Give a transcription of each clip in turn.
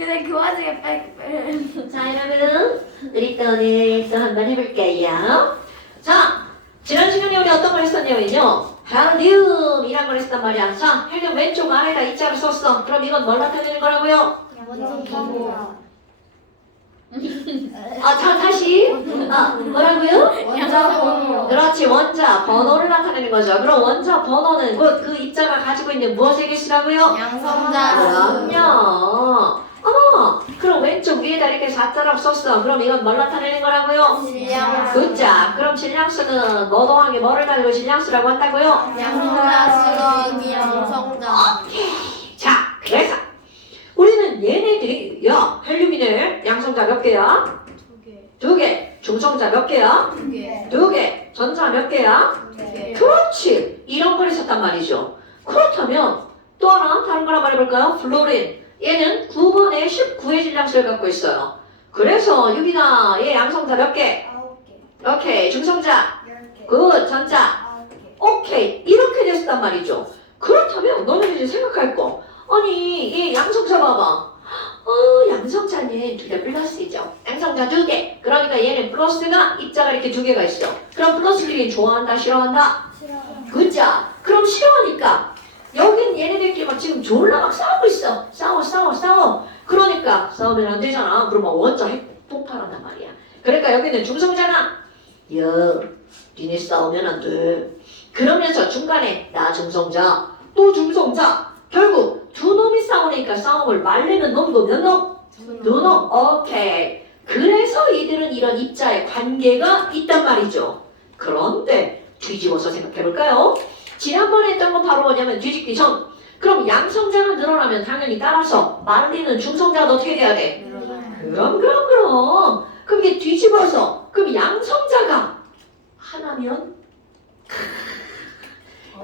근데 그 와중에 빨리 자, 여러분, 우리 또 오늘 또 한번 해볼게요. 자, 지난 시간에 우리 어떤 걸 했었냐면요. 헬륨이란 걸 했단 말이야. 자, 헬륨 왼쪽 아래에다 이자를 썼어. 그럼 이건 뭘 나타내는 거라고요? 원성자 자, 다시. 뭐라고요? 원자 번호 그렇지, 원자 번호를 나타내는 거죠. 그럼 원자 번호는 곧 그 입자가 가지고 있는 무엇의 개수라고요? 양성자 그럼요. 그럼 왼쪽 위에다 이렇게 4자라고 썼어. 그럼 이건 뭘 나타내는 거라고요? 질량수 굿자. 그럼 질량수는 노동하게 뭐를 가지고 질량수라고 한다고요? 양성자 수는 양성자 자, 그래서 우리는 얘네들이 헬륨이네. 양성자 몇 개야? 2개. 중성자 몇 개야? 2개. 전자 몇 개야? 그렇지. 이런 걸 했었단 말이죠. 그렇다면 또 하나 다른 걸 한번 해볼까요? 플로린. 얘는 9번에 19의 질량수를 갖고 있어요. 그래서 유빈아, 얘 양성자 몇 개? 9개 오케이. 중성자 10개 굿. 전자 9개 오케이. 이렇게 됐단 말이죠. 그렇다면 너네들이 이제 생각할 거, 아니 얘 양성자 봐봐. 양성자는 2개 플러스이죠. 양성자 2개. 그러니까 얘는 플러스가 입자가 이렇게 2개가 있어. 그럼 플러스끼리 좋아한다 싫어한다? 싫어 그자. 그럼 싫어하니까 여긴 얘네들끼리 막 지금 졸라 막 싸우고 있어. 싸워. 그러니까 싸우면 안 되잖아. 그러면 원자 핵 폭발한단 말이야. 그러니까 여기는 중성자나 니네 싸우면 안 돼. 그러면서 중간에 나 중성자 또 중성자 결국 두 놈이 싸우니까 싸움을 말리는 놈도 몇 놈? 두 놈. 오케이. 그래서 이들은 이런 입자의 관계가 있단 말이죠. 그런데 뒤집어서 생각해볼까요? 지난번에 했던 건 바로 뭐냐면 뒤집기 전. 그럼 양성자가 늘어나면 당연히 따라서 말리는 중성자도 어떻게 돼야 돼? 그럼. 그럼 이게 뒤집어서 그럼 양성자가 하나면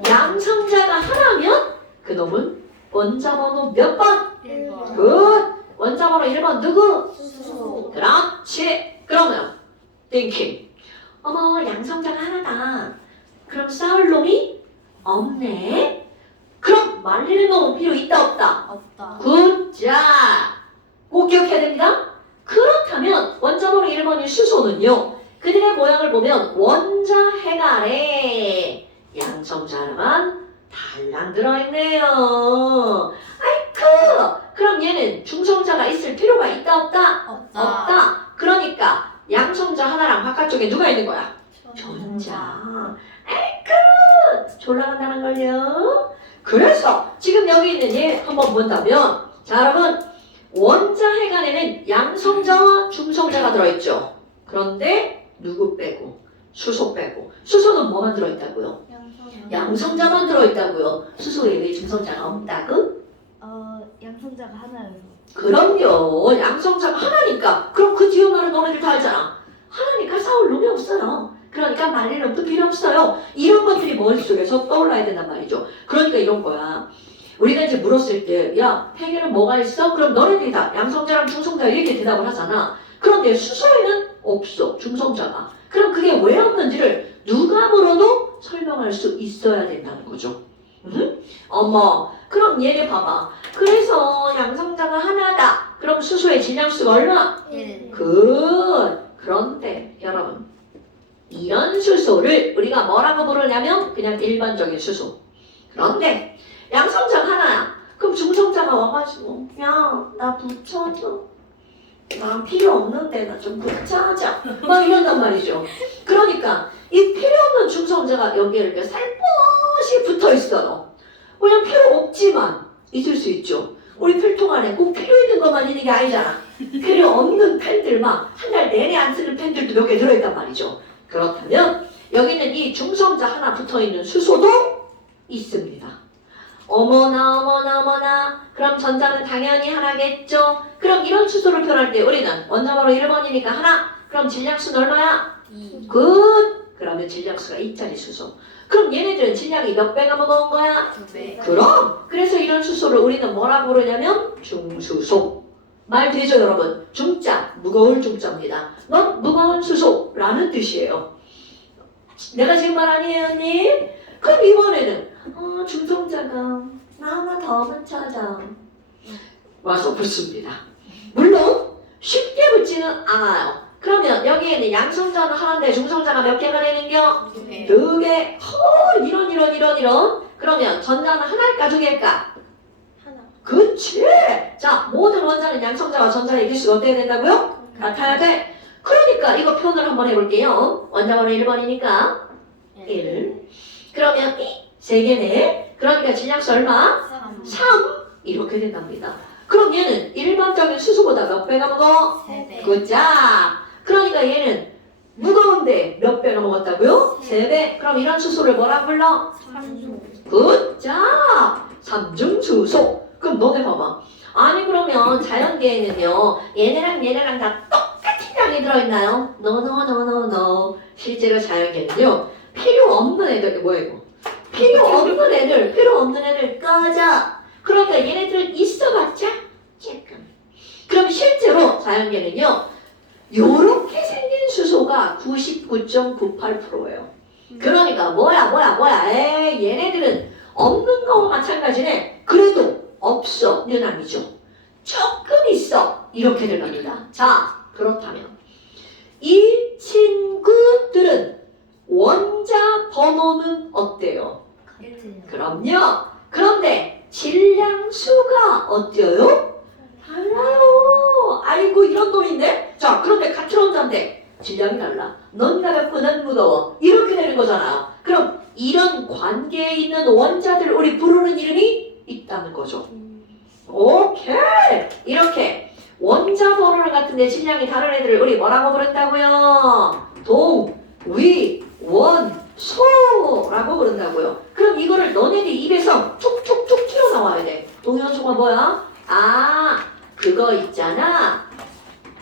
양성자가 하나면 그놈은 원자번호 몇 번? 1번 굿! 원자번호 1번 누구? 수소 그렇지. 그러면 thinking. 양성자가 하나다. 그럼 싸울 놈이 없네. 그럼 말리는 놈은 필요 있다 없다? 없다 굿자. 꼭 기억해야 됩니다. 그렇다면 원자번호 1번인 수소는요. 그들의 모양을 보면 원자핵 안에 양성자 하나만 달랑 들어있네요. 아이쿠. 그럼 얘는 중성자가 있을 필요가 있다 없다? 없다. 그러니까 양성자 하나랑 바깥쪽에 누가 있는 거야? 전자. 아이쿠. 졸라간다는 걸요. 그래서 지금 여기 있는 얘 한번 본다면, 자 여러분, 원자핵 안에는 양성자와 중성자가 들어있죠. 그런데 누구 빼고? 수소 빼고. 수소는 뭐만 들어있다고요? 양성자만 들어있다고요. 수소에 왜 중성자가 없다고? 양성자가 하나여서 그럼요. 양성자가 하나니까. 그럼 그 뒤에 말은 너네들 다 알잖아. 하나니까 싸울 놈이 없어요. 그러니까 말릴 놈도 필요 없어요. 이런 것들이 머릿속에서 떠올라야 된단 말이죠. 그러니까 이런 거야. 우리가 이제 물었을 때, 야, 팽에는 뭐가 있어? 그럼 너네들이 다 양성자랑 중성자 이렇게 대답을 하잖아. 그런데 수소에는 없어. 중성자가. 그럼 그게 왜 없는지를 누가 물어도 설명할 수 있어야 된다는 거죠. 그럼 얘네 봐봐. 그래서 양성자가 하나다. 그럼 수소의 질량수가 얼마? 1 그런데 여러분, 이런 수소를 우리가 뭐라고 부르냐면 그냥 일반적인 수소. 그런데 양성자가 하나야. 그럼 중성자가 와가지고 야, 나 붙여줘. 나 필요 없는데 나 좀 붙여줘. 막 이런단 말이죠. 그러니까 이 필요 없는 중성자가 여기에 이렇게 살포시 붙어 있어요. 그냥 필요 없지만 있을 수 있죠. 우리 필통 안에 꼭 필요 있는 것만 있는 게 아니잖아. 필요 없는 펜들 막 한 달 내내 안 쓰는 펜들도 몇 개 들어있단 말이죠. 그렇다면 여기는 이 중성자 하나 붙어있는 수소도 있습니다. 어머나. 그럼 전자는 당연히 하나겠죠. 그럼 이런 수소를 표현할 때 우리는 원자번호 1번이니까 하나. 그럼 질량수는 얼마야? 2 굿. 그러면 질량수가 2짜리 수소. 그럼 얘네들은 질량이 몇 배가 무거운 거야? 2배 그럼 그래서 이런 수소를 우리는 뭐라고 부르냐면 중수소. 말 되죠 여러분? 중자, 무거울 중자입니다. 넌 무거운 수소라는 뜻이에요. 내가 지금 말 아니에요 언니? 그럼 이번에는 중성자가 나 하나 더 붙여줘 와서 붙습니다. 되지는 않아요. 그러면 여기에는 양성자는 하나인데 중성자가 몇 개가 되는겨? 네. 2개. 헐, 이런. 그러면 전자는 하나일까, 2개일까? 하나. 그치! 자, 모든 원자는 양성자와 전자의 개수가 어때야 된다고요? 같아야 돼. 그러니까 이거 표현을 한번 해볼게요. 원자번호 1번이니까 1. 그러면 이 3개네. 그러니까 질량수 얼마? 3. 3. 이렇게 된답니다. 그럼 얘는 일반적인 수소보다 몇 배가 무거워? 3배. 그자. 그러니까 얘는 무거운데 몇 배가 먹었다고요? 3배. 그럼 이런 수소를 뭐라 불러? 3중. 그자. 삼중수소. 그럼 너네 봐봐. 아니 그러면 자연계에는요 얘네랑 다 똑같은 양이 들어있나요? No. 실제로 자연계는요 필요 없는 애들 뭐야 이거? 필요 없는 애들 꺼져. 그러니까 얘네들은 있어봤자 조금. 그럼 실제로 자연계는요 요렇게 생긴 수소가 99.98%예요. 그러니까 뭐야 에이 얘네들은 없는 거와 마찬가지네. 그래도 없어는 아니죠. 조금 있어. 이렇게 들어갑니다. 자, 그렇다면 이 친구들은 원자 번호는 어때요? 같아요. 그럼요. 그런데 질량수가 어때요? 달라요. 아이고 이런 놈인데? 자, 그런데 같은 원자인데 질량이 달라. 넌 가볍고 난 무거워. 이렇게 되는 거잖아. 그럼 이런 관계에 있는 원자들 우리 부르는 이름이 있다는 거죠. 오케이. 이렇게 원자 번호랑 같은데 질량이 다른 애들을 우리 뭐라고 부른다고요? 동, 위, 원, 소라고 부른다고요. 그럼 이거를 너네들 입에서 툭툭툭 튀어나와야 돼. 동위원소가 뭐야? 아, 그거 있잖아.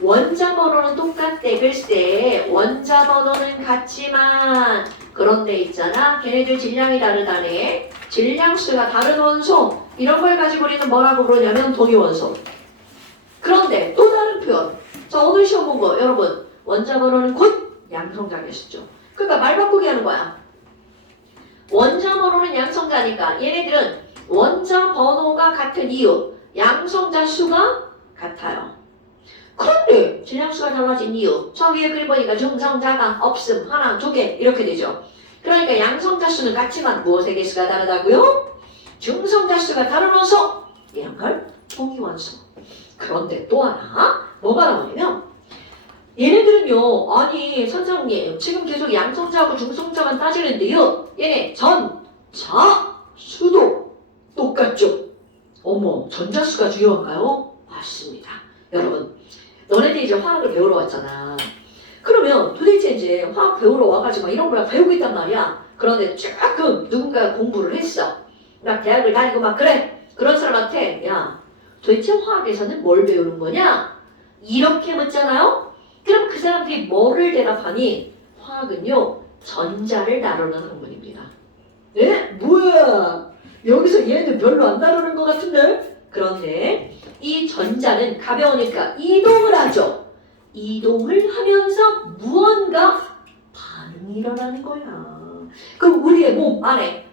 원자 번호는 똑같대. 글쎄 원자 번호는 같지만 그런데 있잖아 걔네들 질량이 다르다네. 질량수가 다른 원소 이런 걸 가지고 우리는 뭐라고 부르냐면 동위원소. 그런데 또 다른 표현. 자 오늘 시험 본 거 여러분 원자 번호는 곧 양성자겠죠. 그러니까 말 바꾸기 하는 거야. 원자 번호는 양성자니까 얘네들은 원자 번호가 같은 이유 양성자 수가 같아요. 그런데 질량수가 달라진 이유 저 위에 그림 보니까 중성자가 없음 하나 두 개 이렇게 되죠. 그러니까 양성자 수는 같지만 무엇의 개수가 다르다고요? 중성자 수가 다른 원소 이런 걸 동위원소. 그런데 또 하나 뭐가 나오냐면 얘네들은요 아니 선생님 지금 계속 양성자하고 중성자만 따지는데요 얘네 전, 자, 수도 똑같죠? 어머 전자수가 중요한가요? 맞습니다. 여러분 너네들이 이제 화학을 배우러 왔잖아. 그러면 도대체 이제 화학 배우러 와가지고 막 이런 걸 배우고 있단 말이야. 그런데 조금 누군가 공부를 했어. 막 대학을 다니고 막 그래. 그런 사람한테 야 도대체 화학에서는 뭘 배우는 거냐? 이렇게 묻잖아요. 그럼 그 사람들이 뭐를 대답하니? 화학은요 전자를 다루는 학문입니다. 네? 뭐야? 여기서 얘네들 별로 안 다루는 것 같은데? 그런데 이 전자는 가벼우니까 이동을 하죠. 이동을 하면서 무언가 반응이 일어나는 거야. 그럼 우리의 몸 안에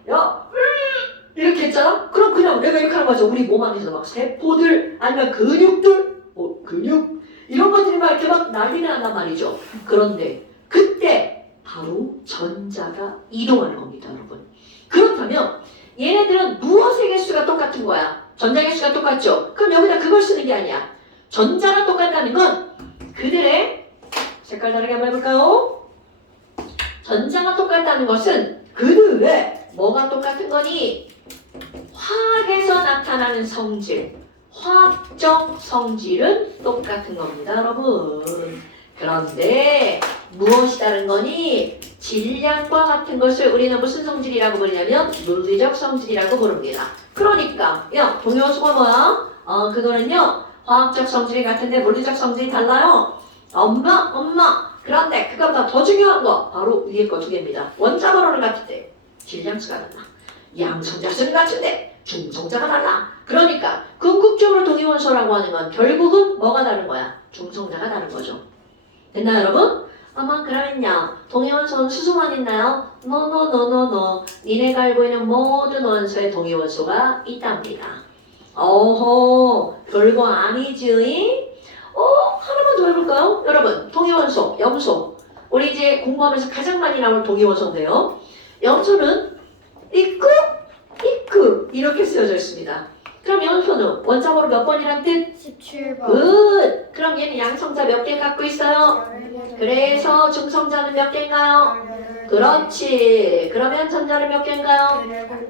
이렇게 했잖아? 그럼 그냥 내가 이렇게 하는 거죠. 우리 몸 안에서 막 세포들 아니면 근육들 근육 이런 것들이 막 이렇게 막 난리 난단 말이죠. 그런데 그때 바로 전자가 이동하는 겁니다, 여러분. 그렇다면 얘네들은 무엇의 개수가 똑같은 거야? 전자 개수가 똑같죠? 그럼 여기다 그걸 쓰는 게 아니야. 전자가 똑같다는 건 그들의 색깔 다르게 한번 해볼까요? 전자가 똑같다는 것은 그들의 뭐가 똑같은 거니? 화학에서 나타나는 성질, 화학적 성질은 똑같은 겁니다, 여러분. 그런데 무엇이 다른 거니? 질량과 같은 것을 우리는 무슨 성질이라고 부르냐면 물리적 성질이라고 부릅니다. 그러니까 야 동위원소가 뭐야? 그거는요 화학적 성질이 같은데 물리적 성질이 달라요. 엄마 그런데 그거보다 더 중요한 거 바로 위에 거 두 개입니다. 원자 번호는 같은데 질량수가 달라. 양성자수는 같은데 중성자가 달라. 그러니까 궁극적으로 동위원소라고 하는 건 결국은 뭐가 다른 거야? 중성자가 다른 거죠. 됐나요 여러분? 어머 그러면요 동위원소는 수소만 있나요? 노 니네가 알고 있는 모든 원소에 동위원소가 있답니다. 어허 별거 아니지? 하나만 이것도 해볼까요? 여러분, 동위원소, 염소. 우리 이제 공부하면서 가장 많이 나올 동위원소인데요. 염소는 이끄, 이끄 이렇게 쓰여져 있습니다. 그럼 염소는 원자번호 몇 번이란 뜻? 17번. 굿! 그럼 얘는 양성자 몇 개 갖고 있어요? 그래서 중성자는 몇 개인가요? 그렇지. 그러면 전자는 몇 개인가요?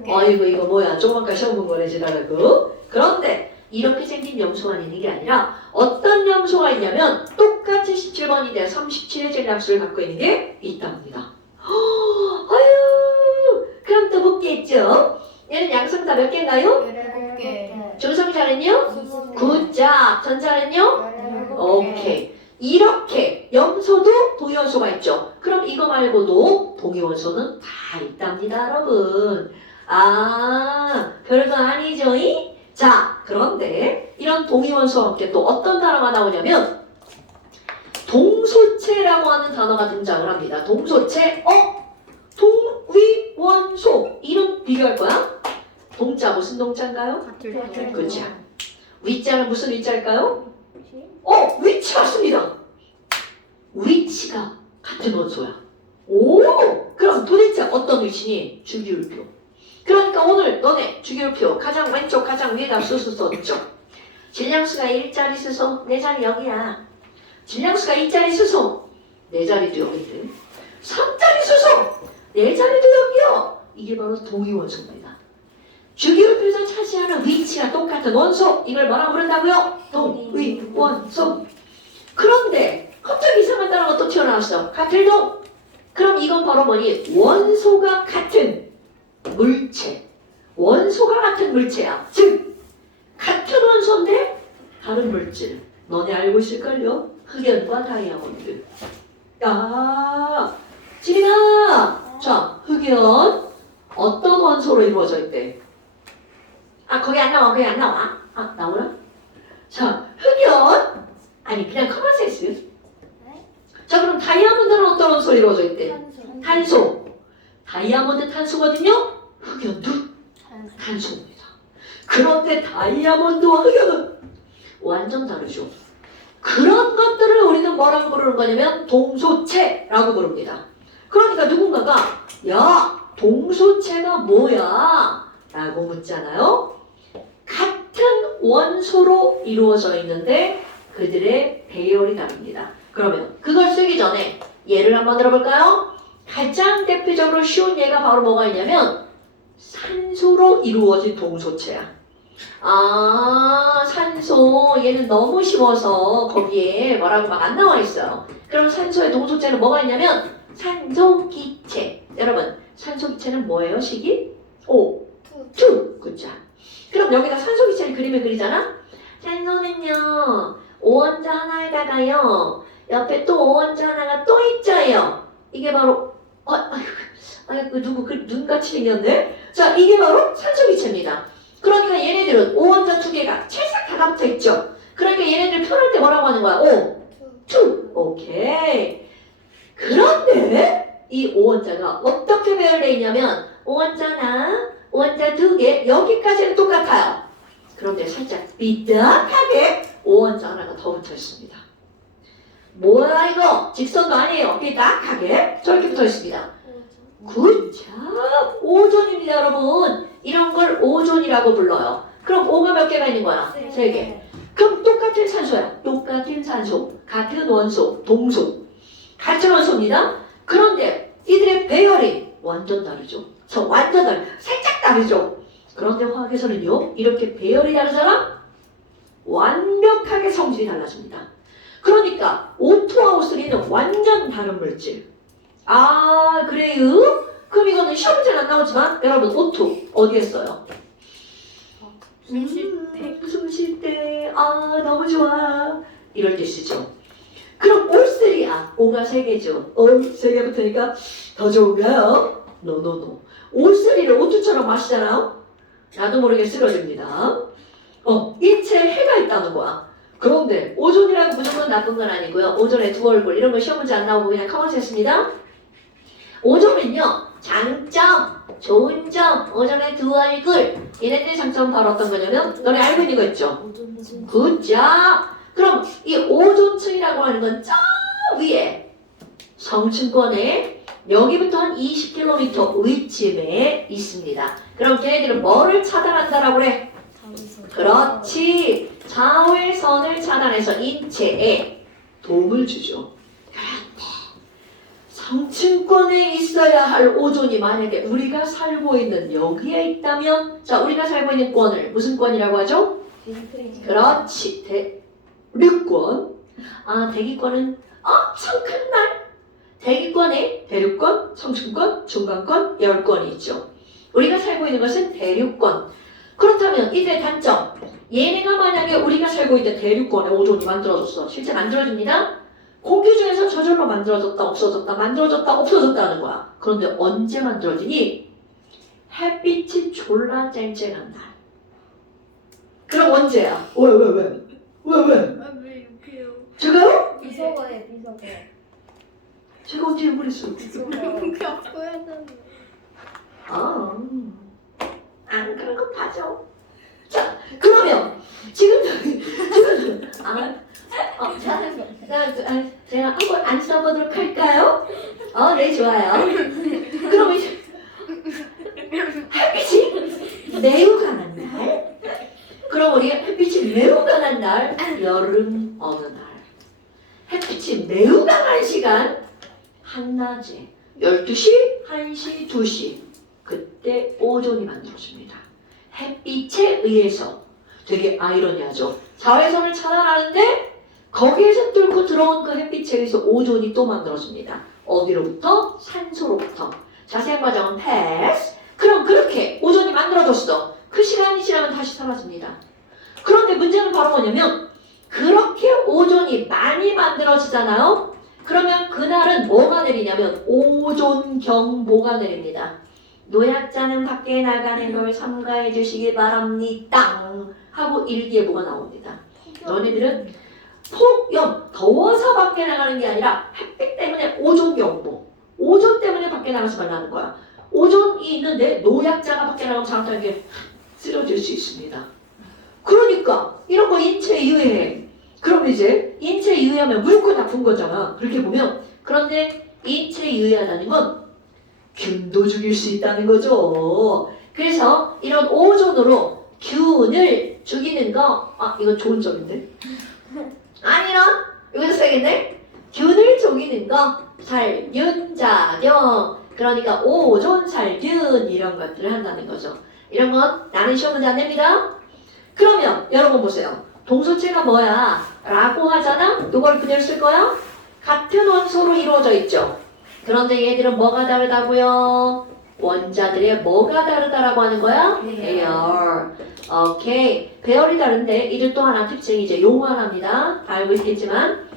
어이구 이거 뭐야 조금만 시험 본 거네 지나라고. 그런데 이렇게 생긴 염소가 있는 게 아니라 어떤 염소가 있냐면 똑같이 17번인데 37의 전략수를 갖고 있는 게 있답니다. 아유 그럼 또 몇 개 있죠? 얘는 양성자 몇 개인가요? 17개. 중성자는요? 굿잡. 전자는요? 오케이. 이렇게 염소도 동위원소가 있죠. 그럼 이거 말고도 동위원소는 다 있답니다, 여러분. 아, 별거 아니죠? 이? 자, 그런데 이런 동위원소와 함께 또 어떤 단어가 나오냐면 동소체라고 하는 단어가 등장을 합니다. 동소체, 동위원소. 이름 비교할 거야? 동자 무슨 동자인가요? 그렇죠. 위자는 무슨 위자일까요? 위치 맞습니다. 위치가 같은 원소야. 오, 그럼 도대체 어떤 위치니? 주기율표. 그러니까 오늘 너네 주기율표 가장 왼쪽 가장 위에다 수수 썼죠. 질량수가 1자리 수소, 내 자리 여기야. 질량수가 2자리 수소, 내 자리도 여기인데. 3자리 수소, 내 자리도 여기요. 이게 바로 동위원소입니다. 주기율표에서 차지하는 위치가 똑같은 원소, 이걸 뭐라고 부른다고요? 동위원소. 그런데 갑자기 이상한 단어가 또 튀어나왔어. 같은 동. 그럼 이건 바로 뭐니? 원소가 같은 물체. 원소가 같은 물체야. 즉 같은 원소인데 다른 물질. 너네 알고 있을걸요? 흑연과 다이아몬드. 야, 지민아. 자, 흑연 어떤 원소로 이루어져 있대? 거기 안 나와. 거기 안 나와. 나오나? 자, 흑연. 아니, 그냥 커먼센스. 자, 그럼 다이아몬드는 어떤 원소로 이루어져 있대? 탄소. 다이아몬드 탄소거든요? 흑연도 탄소입니다. 그런데 다이아몬드와 흑연은 완전 다르죠. 그런 것들을 우리는 뭐라고 부르는 거냐면 동소체라고 부릅니다. 그러니까 누군가가 야, 동소체가 뭐야? 라고 묻잖아요. 같은 원소로 이루어져 있는데 그들의 배열이 다릅니다. 그러면 그걸 쓰기 전에 예를 한번 들어볼까요? 가장 대표적으로 쉬운 예가 바로 뭐가 있냐면 산소로 이루어진 동소체야. 산소 얘는 너무 쉬워서 거기에 뭐라고 막 안 나와 있어요. 그럼 산소의 동소체는 뭐가 있냐면 산소기체. 여러분 산소기체는 뭐예요? 식이? 투. 그죠? 그럼 여기다 산소기체를 그림을 그리잖아? 산소는요 5원자 하나에다가요 옆에 또 5원자 하나가 또 있죠요. 이게 바로 누구 그 눈같이 생겼네? 자, 이게 바로 산소기체입니다. 그러니까 얘네들은 5원자 2개가 찰싹 다 붙어 있죠. 그러니까 얘네들 표현할 때 뭐라고 하는 거야? 투. 오케이. 그런데 이 5원자가 어떻게 배열되어 있냐면 5원자나 5원자 2개 여기까지는 똑같아요. 그런데 살짝 삐딱하게 5원자 하나가 더 붙어 있습니다. 뭐야 이거? 직선도 아니에요. 삐딱하게 저렇게 붙어 있습니다. 굿잡! 오존입니다, 여러분. 이런 걸 오존이라고 불러요. 그럼 O가 몇 개가 있는 거야? 3개. 그럼 똑같은 산소야. 똑같은 산소. 같은 원소. 동소. 같은 원소입니다. 그런데 이들의 배열이 완전 다르죠. 완전 다르죠. 살짝 다르죠. 그런데 화학에서는요. 이렇게 배열이 다르잖아? 완벽하게 성질이 달라집니다. 그러니까 O2하고 O3는 완전 다른 물질. 그래요? 그럼 이거는 시험 문제는 안 나오지만 여러분 O2 어디에 써요? 숨 쉴 때 너무 좋아 이럴 때 쓰죠. 그럼 O3야. O가 3개죠. 3개 붙으니까 더 좋은가요? 노. O3를 O2처럼 마시잖아요. 나도 모르게 쓰러집니다. 인체에 해가 있다는 거야. 그런데 오존이라고 무조건 나쁜 건 아니고요. 오존의 두 얼굴 이런 거 시험 문제 안 나오고 그냥 커먼센스입니다. 오존은요. 장점, 좋은 점, 오존의 두 얼굴. 얘네들의 장점 바로 어떤 거냐면 너네 알고 있는 거 있죠? 굿잡. 그럼 이 오존층이라고 하는 건 저 위에 성층권에 여기부터 한 20km 위쯤에 있습니다. 그럼 걔네들은 뭐를 차단한다라고 그래? 자위선. 그렇지. 자외선을 차단해서 인체에 도움을 주죠. 그런데 성층권에 있어야 할 오존이 만약에 우리가 살고 있는 여기에 있다면, 자, 우리가 살고 있는 권을 무슨 권이라고 하죠? 빈크림. 그렇지. 대륙권. 아, 대기권은 엄청 큰 날. 대기권에 대륙권, 성층권, 중간권, 열권이 있죠. 우리가 살고 있는 것은 대륙권. 그렇다면 이때 단점. 얘네가 만약에 우리가 살고 있는 대륙권에 오존이 만들어졌어. 실제 만들어집니다. 공기 중에서 저절로 만들어졌다, 없어졌다, 만들어졌다, 없어졌다는 거야. 그런데 언제 만들어지니? 햇빛이 졸라 쨍쨍한 날. 그럼 언제야? 왜? 왜 욕해요? 제가요? 비서거예요, 비서거. 제가 언제 욕을 했어요? 비서거. 보여야 되는데. 안 그런 거 봐줘. 자, 그러면 지금 제가 한번 안 써보도록 할까요? 네, 좋아요. 그럼 이제 햇빛이 매우 강한 날. 그럼 우리 햇빛이 매우 강한 날, 여름 어느 날. 햇빛이 매우 강한 시간, 한낮에 12시, 1시, 2시. 그때 오존이 만들어집니다. 햇빛에 의해서. 되게 아이러니하죠. 자외선을 차단하는데 거기에서 뚫고 들어온 그 햇빛에 의해서 오존이 또 만들어집니다. 어디로부터? 산소로부터. 자세한 과정은 패스. 그럼 그렇게 오존이 만들어졌어. 그 시간이 지나면 다시 사라집니다. 그런데 문제는 바로 뭐냐면 그렇게 오존이 많이 만들어지잖아요. 그러면 그날은 뭐가 내리냐면 오존경보가 내립니다. 노약자는 밖에 나가는 걸 삼가해 주시기 바랍니다. 하고 일기예보가 나옵니다. 너네들은 폭염, 더워서 밖에 나가는 게 아니라 햇빛 때문에 오존경보. 오존 때문에 밖에 나가지 말라는 거야. 오존이 있는데 노약자가 밖에 나가면 잘못하게 쓰러질 수 있습니다. 그러니까 이런 거 인체에 유해해. 그럼 이제 인체에 유해하면 무조건 나쁜 거잖아. 그렇게 보면. 그런데 인체에 유해하다는 건 균도 죽일 수 있다는 거죠. 그래서 이런 오존으로 균을 죽이는 거, 이건 좋은 점인데? 아니런? 이것도 세겠네? 균을 죽이는 거, 살균작용. 그러니까 오존, 살균 이런 것들을 한다는 거죠. 이런 건 나는 시험 문제 안 냅니다. 그러면 여러분 보세요. 동소체가 뭐야? 라고 하잖아? 이걸 그대로 쓸 거야? 같은 원소로 이루어져 있죠. 그런데 얘들은 뭐가 다르다고요? 원자들의 뭐가 다르다라고 하는 거야? 배열. 오케이. 배열이 다른데 이들 또 하나 특징이 이제 용어 하나입니다. 다 알고 있겠지만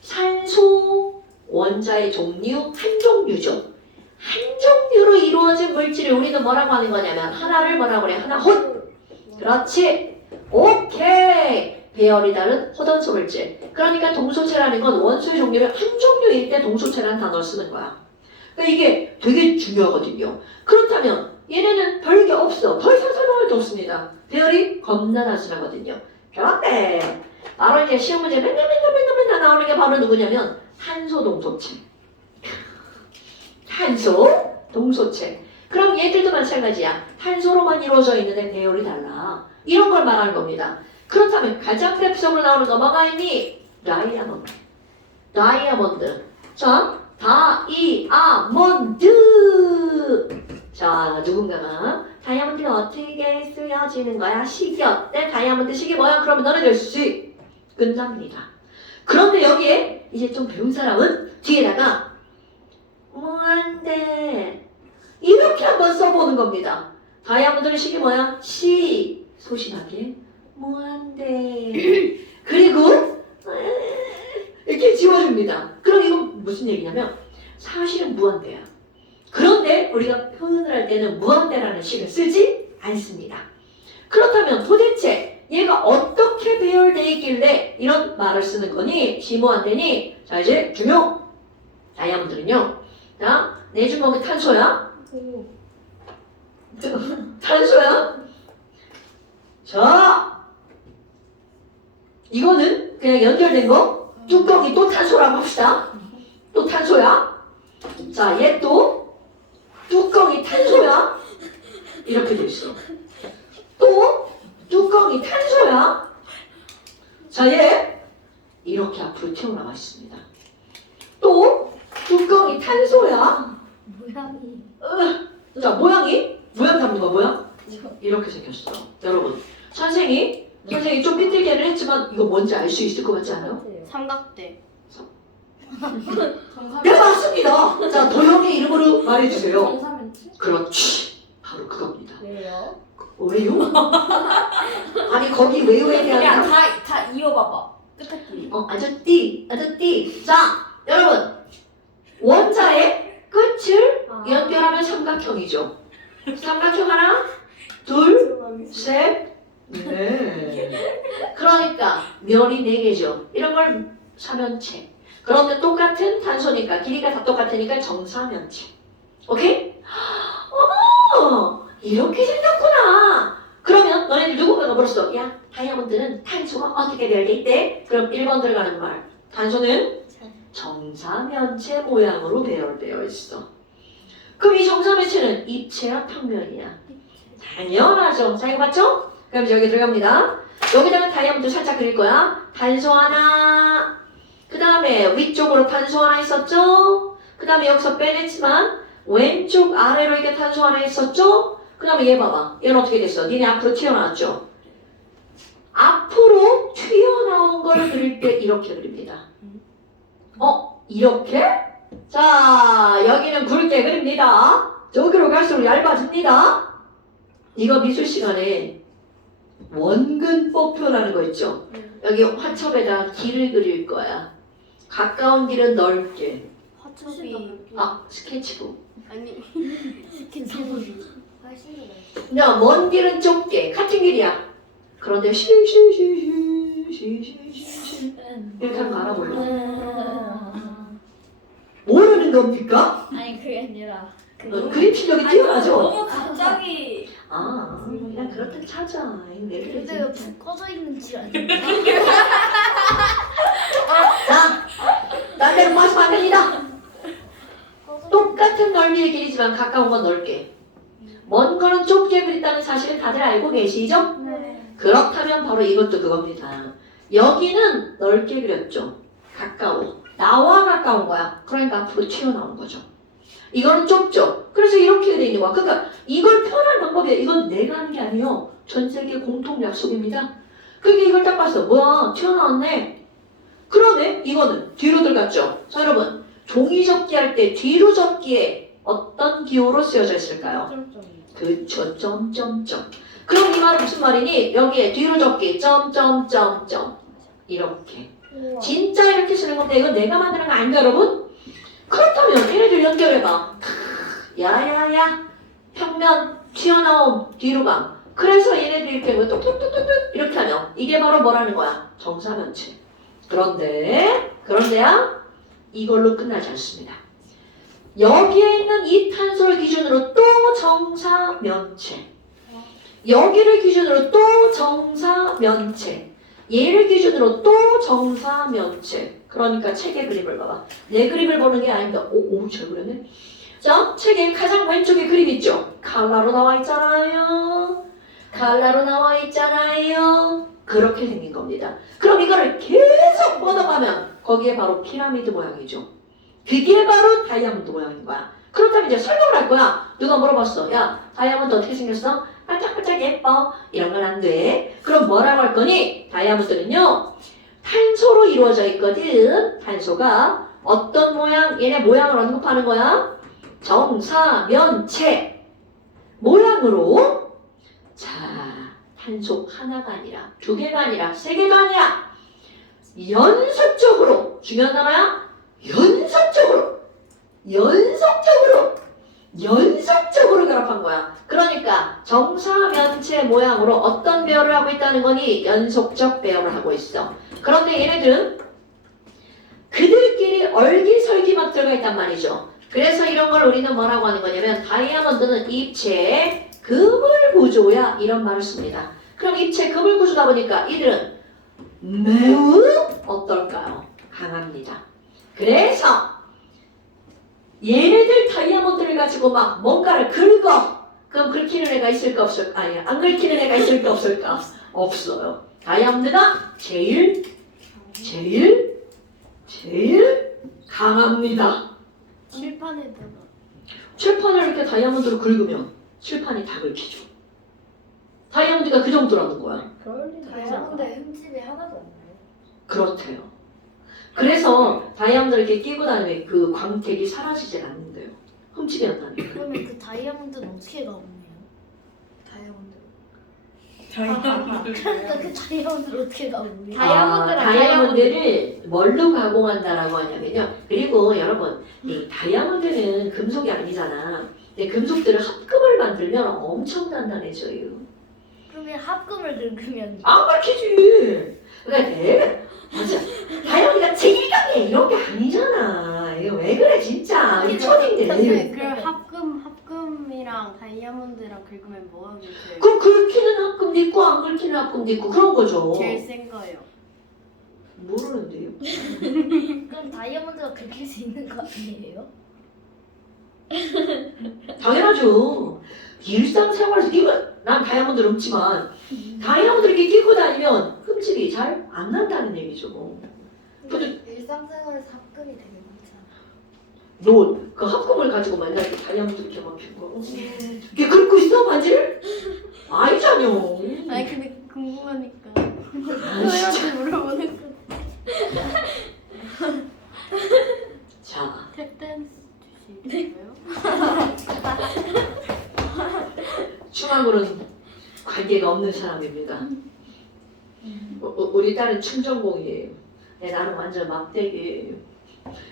산소 원자의 종류 한 종류죠. 한 종류로 이루어진 물질을 우리는 뭐라고 하는 거냐면 하나를 뭐라고 그래? 하나 혼. 그렇지. 오케이. 배열이 다른 호단소 물질. 그러니까 동소체라는 건 원소의 종류를 한 종류일 때 동소체라는 단어를 쓰는 거야. 그러니까 이게 되게 중요하거든요. 그렇다면 얘네는 별게 없어. 더 이상 설명할 게 없습니다. 배열이 겁나 단순하거든요. 그런데 바로 이제 시험 문제 맨날 나오는 게 바로 누구냐면 탄소 동소체. 탄소 동소체. 그럼 얘들도 마찬가지야. 탄소로만 이루어져 있는데 배열이 달라. 이런 걸 말하는 겁니다. 그렇다면 가장 대표적으로 나오는 거 뭐가 있니? 다이아몬드. 자, 다이아몬드. 자, 누군가가 다이아몬드가 어떻게 쓰여지는 거야? 식이 어때? 다이아몬드 식이 뭐야? 그러면 너네들 식 끝납니다. 그런데 여기에 이제 좀 배운 사람은 뒤에다가 무한대 이렇게 한번 써보는 겁니다. 다이아몬드의 식이 뭐야? 시 소심하게 무한대 그리고 이렇게 지워줍니다. 그럼 이건 무슨 얘기냐면 사실은 무한대야. 그런데 우리가 표현을 할 때는 무한대라는 식을 쓰지 않습니다. 그렇다면 도대체 얘가 어떻게 배열되어 있길래 이런 말을 쓰는 거니? 시무한대니? 자 이제 중요! 다이아몬드는요. 자, 내 주먹이 탄소야. 탄소야. 자, 이거는 그냥 연결된 거? 뚜껑이 또 탄소라고 합시다. 또 탄소야. 자, 얘 또 뚜껑이 탄소야. 이렇게 돼 있어. 또 뚜껑이 탄소야. 자, 얘 이렇게 앞으로 튀어나와 있습니다. 또 뚜껑이 탄소야. 모양이. 자, 모양 잡는 거 모양? 이렇게 생겼어. 여러분, 선생이 좀 삐뚤게는 했지만 이거 뭔지 알 수 있을 것 같지 않아요? 삼각대. 네, 맞습니다. 자, 도형의 이름으로 말해주세요. 정사면체? 그렇지. 바로 그겁니다. 왜요? 왜요? 아니, 거기 왜요에 대한 야, 다 이어봐봐. 끝에 아저띠. 자, 여러분. 원자의 끝을 연결하면 삼각형이죠. 삼각형 하나, 둘, 셋, 넷. 그러니까 면이 4개죠. 이런 걸 사면체. 그런데 똑같은 탄소니까 길이가 다 똑같으니까 정사면체. 오케이? 어머! 이렇게 생겼구나. 그러면 너네들 누군가가 물었어. 야, 다이아몬드는 탄소가 어떻게 되어 있대? 그럼 1번 들어가는 말. 탄소는 정사면체 모양으로 배열되어 있어. 그럼 이 정사면체는 입체야, 평면이야? 당연하죠. 자, 이거 맞죠? 그럼 이제 여기 들어갑니다. 여기다가 다이아몬드 살짝 그릴 거야. 탄소 하나. 그 다음에 위쪽으로 탄소 하나 있었죠? 그 다음에 여기서 빼냈지만 왼쪽 아래로 이게 탄소 하나 있었죠? 그 다음에 얘 봐봐. 얘는 어떻게 됐어? 니네 앞으로 튀어나왔죠? 앞으로 튀어나온 걸 그릴 때 이렇게 그립니다. 이렇게? 자, 여기는 굵게 그립니다. 저기로 갈수록 얇아집니다. 이거 미술 시간에 원근법표라는 거 있죠? 여기 화첩에다 길을 그릴 거야. 가까운 길은 넓게. 화첩이. 스케치북. 아니. 야, 먼 길은 좁게. 같은 길이야. 그런데 쉬쉬쉬쉬쉬쉬쉬 이렇게 하면 알아 몰라. 모르는 겁니까? 아니 그게 아니라 그림 실력이 뛰어나죠? 너무 갑자기. 그냥 그렇다 찾아. 근데 불 꺼져 있는 줄 아는데. 자, 딴 데로 마시면 안 됩니다. 똑같은 넓이의 길이지만 가까운 건 넓게. 먼 거는 좁게 그린다는 사실을 다들 알고 계시죠? 네. 그렇다면 바로 이것도 그겁니다. 여기는 넓게 그렸죠. 가까워. 나와 가까운 거야. 그러니까 앞으로 튀어나온 거죠. 이거는 좁죠. 그래서 이렇게 돼 있는 거야. 그러니까 이걸 표현할 방법이야. 이건 내가 하는 게 아니에요. 전 세계 공통 약속입니다. 그러니까 이걸 딱 봤어. 뭐야, 튀어나왔네. 그러네. 이거는 뒤로 들어갔죠. 자, 여러분, 종이 접기 할 때 뒤로 접기에 어떤 기호로 쓰여져 있을까요? 그쵸, 점점점. 그럼 이 말은 무슨 말이니? 여기에 뒤로 접기 점점점점 이렇게. 진짜 이렇게 쓰는 건데 이건 내가 만드는 거 아닌가, 여러분? 그렇다면 얘네들 연결해봐. 야야야, 평면 튀어나옴 뒤로 가. 그래서 얘네들 이렇게 뚝뚝뚝뚝 이렇게 하면 이게 바로 뭐라는 거야? 정사면체. 그런데야 이걸로 끝나지 않습니다. 여기에 있는 이 탄소를 기준으로 또 정사면체, 여기를 기준으로 또 정사면체, 얘를 기준으로 또 정사면체. 그러니까 책의 그림을 봐봐. 내 그림을 보는 게 아닙니다. 잘 그렸네. 자, 책의 가장 왼쪽에 그림 있죠? 칼라로 나와 있잖아요. 그렇게 생긴 겁니다. 그럼 이거를 계속 뻗어가면 거기에 바로 피라미드 모양이죠. 그게 바로 다이아몬드 모양인 거야. 그렇다면 이제 설명을 할 거야. 누가 물어봤어. 야, 다이아몬드 어떻게 생겼어? 반짝반짝 예뻐. 이런 건 안 돼. 그럼 뭐라고 할 거니? 다이아몬드는요, 탄소로 이루어져 있거든. 탄소가 어떤 모양, 얘네 모양을 언급하는 거야? 정사면체 모양으로. 자, 탄소 하나가 아니라 2개가 아니라 3개가 아니라 연속적으로, 중요한 단어야, 연속적으로 결합한 거야. 그러니까 정사면체 모양으로 어떤 배열을 하고 있다는 거니? 연속적 배열을 하고 있어. 그런데 얘네들은 그들끼리 얼기설기 막 들어가 있단 말이죠. 그래서 이런 걸 우리는 뭐라고 하는 거냐면 다이아몬드는 입체 그물 구조야, 이런 말을 씁니다. 그럼 입체 그물 구조다 보니까 이들은 매우 어떨까요? 그래서 얘네들 다이아몬드를 가지고 막 뭔가를 긁어. 그럼 긁히는 애가 있을까 없을까? 아니, 안 긁히는 애가 있을까 없을까? 없어요. 다이아몬드가 제일 강합니다. 칠판에다가 칠판을 이렇게 다이아몬드로 긁으면 칠판이 다 긁히죠. 다이아몬드가 그 정도라는 거야. 그럴 리가 다이아몬드에 흠집이 하나도 없나요? 그렇대요. 그래서 다이아몬드를 이렇게 끼고 다니면 그 광택이 사라지질 않는데요. 흠집이 안 나니까. 그러면 그 다이아몬드는 어떻게 가보네요? 다이아몬드. 그러니까 그 다이아몬드를 어떻게 가보네요? 다이아몬드를 뭘로 가공한다라고 하냐면요. 그리고 여러분, 이 다이아몬드는 금속이 아니잖아. 근데 금속들을 합금을 만들면 엄청 단단해져요. 그러면 합금을 긁으면 안 밝히지. 그러니까 맞아. 다이아몬드가 제일 강해 이런 게 아니잖아. 이거 왜 그래 진짜. 이 초딩들. 그럼 합금이랑 다이아몬드랑 긁으면 뭐가 제일 그럼 긁히는 합금도 있고 안 긁히는 합금도 있고 그런 거죠. 제일 센 거예요? 모르는데요. 그럼 다이아몬드가 긁힐 수 있는 거 아니에요? 당연하죠. 일상생활에서 난 다이아몬드를 훔지만 다이아몬드를 이렇게 끼고 다니면 흠집이 잘 안 난다는 얘기죠. 일상생활에서 합금이 되게 많잖아. 너 그 합금을 가지고 만날 때 다이아몬드 이렇게 막 핀 거. 이게 긁고 있어 반지를? 아니잖여. 아니 근데 궁금하니까 아, 진짜. 소연한테 물어보는 거. 자, 탭댄스 주시고요. 춤하고는 관계가 없는 사람입니다. 우리 딸은 충전공이에요. 나는 완전 막대기예요.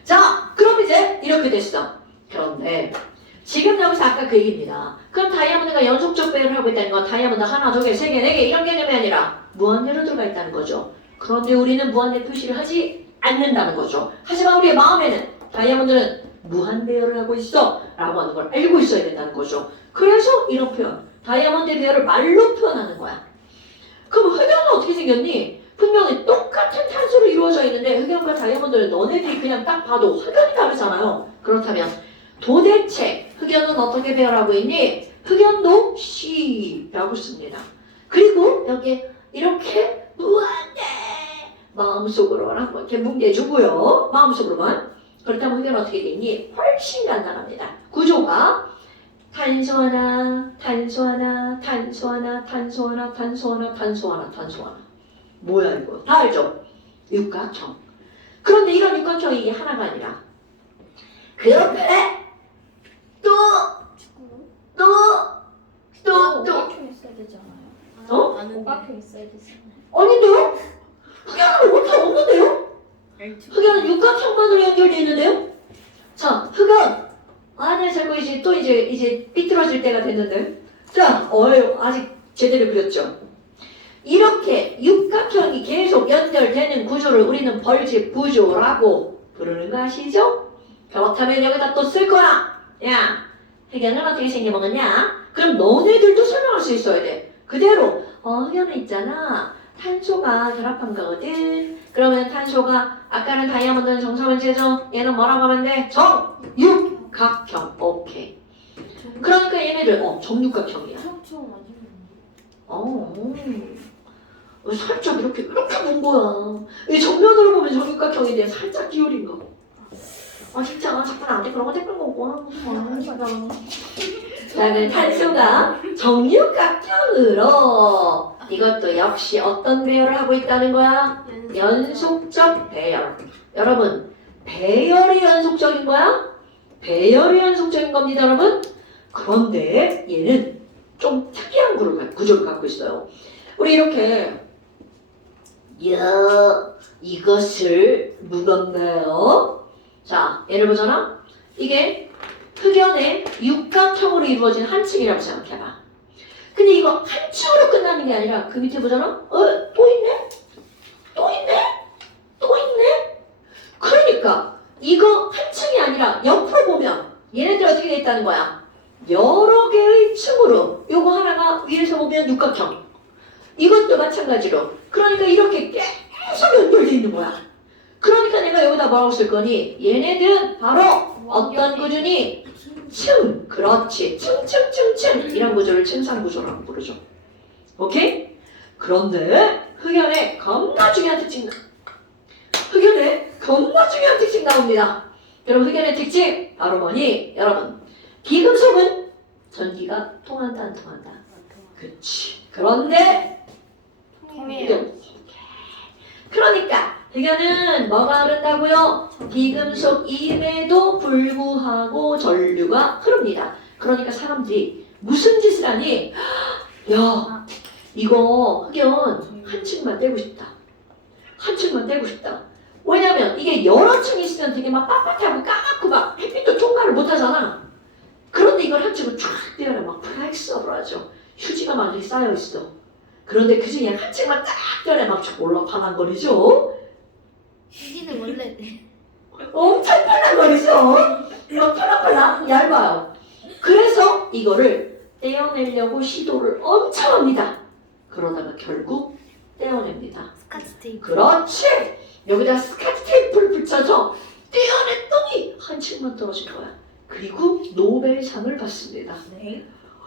자, 그럼 이제 이렇게 됐어. 그런데 지금 여기서 아까 그 얘기입니다. 그럼 다이아몬드가 연속적 배열을 하고 있다는 건 다이아몬드 하나, 두 개, 세 개, 네 개 이런 개념이 아니라 무한대로 들어가 있다는 거죠. 그런데 우리는 무한대 표시를 하지 않는다는 거죠. 하지만 우리의 마음에는 다이아몬드는 무한 배열을 하고 있어 라고 하는 걸 알고 있어야 된다는 거죠. 그래서 이런 표현, 다이아몬드 배열을 말로 표현하는 거야. 그럼 흑연은 어떻게 생겼니? 분명히 똑같은 탄소로 이루어져 있는데 흑연과 다이아몬드는 너네들이 그냥 딱 봐도 확연히 다르잖아요. 그렇다면 도대체 흑연은 어떻게 배열하고 있니? 흑연도 C라고 씁니다. 그리고 여기 이렇게 무한대 마음속으로 한번 이렇게 뭉개주고요. 마음속으로만. 그렇다면 흑연은 어떻게 되니? 훨씬 간단합니다. 구조가 탄소 하나, 탄소 하나, 탄소 하나, 탄소 하나, 탄소 하나, 탄소 하나, 탄소 하나. 뭐야 이거? 다 알죠? 육각형. 그런데 이런 육각형이 이게 하나가 아니라 그 옆에 또 오각형 있어야 되잖아요. 어? 오각형 있어야 되잖아요. 아닌데요? 흑연은 못하 없는데요? 흑연은 육각형만으로 연결되어 있는데요? 자, 흑연 아네 자꾸 이제 삐뚤어질 때가 됐는데 자, 아직 제대로 그렸죠? 이렇게 육각형이 계속 연결되는 구조를 우리는 벌집 구조라고 부르는 거 아시죠? 그렇다면 여기다 또 쓸 거야. 야, 흑연은 어떻게 생겨먹었냐? 그럼 너네들도 설명할 수 있어야 돼. 그대로 흑연은 있잖아. 탄소가 결합한 거거든. 그러면 탄소가 아까는 다이아몬드는 정사문제죠. 얘는 뭐라고 하면 돼? 정육각형. 오케이. 그러니까 얘네들 정육각형이야. 살짝 이렇게 본 거야. 이 정면으로 보면 정육각형인데 살짝 기울인 거. 진짜 자꾸 나한테 그런 거 댓글 먹고 자, 그럼 탄소가 정육각형으로 이것도 역시 어떤 배열을 하고 있다는 거야? 연속적 배열. 여러분, 배열이 연속적인 거야? 배열이 연속적인 겁니다, 여러분. 그런데 얘는 좀 특이한 구조를 갖고 있어요. 우리 이렇게 이것을 묵었네요. 자, 얘를 보잖아. 이게 흑연의 육각형으로 이루어진 한 층이라고 생각해봐. 근데 이거 한 층으로 끝나는 게 아니라 그 밑에 보잖아. 또 있네? 또 있네? 또 있네? 그러니까 이거 한 층이 아니라 옆으로 보면 얘네들 어떻게 돼 있다는 거야? 여러 개의 층으로 요거 하나가 위에서 보면 육각형 이것도 마찬가지로 그러니까 이렇게 계속 연결돼 있는 거야. 그러니까 내가 여기다 뭐라고 쓸 거니? 얘네들은 바로 어떤 구조니? 층. 그렇지. 층층층층. 이런 구조를 층상구조라고 부르죠. 오케이? 그런데 흑연에 겁나 중요한 특징 흑연에 겁나 중요한 특징 나옵니다. 여러분 흑연의 특징 바로 뭐니? 여러분 비금속은 전기가 통한다 안 통한다? 그치. 그런데 통해요. 그러니까 흑연은 뭐가 흐른다고요? 비금속임에도 불구하고 전류가 흐릅니다. 그러니까 사람들이 무슨 짓을 하니? 야 이거 흑연 한 층만 떼고 싶다. 한 층만 떼고 싶다. 왜냐면 이게 여러 층이 있으면 되게 막 빳빳하고 까맣고 막 햇빛도 통과를 못하잖아. 그런데 이걸 한 층을 쫙 떼어내 막 플렉서블하죠. 휴지가 많이 쌓여 있어. 그런데 그 중에 한 층만 딱 떼어내 막 올라 반항거리죠. 휴지는 원래 엄청 팔랑거리죠. 막 팔랑팔랑 얇아요. 그래서 이거를 떼어내려고 시도를 엄청 합니다. 그러다가 결국 떼어냅니다. 스카치 테이프. 그렇지! 여기다 스카치 테이프를 붙여서 떼어냈더니 한 층만 떨어진 거야. 그리고 노벨상을 받습니다. 네.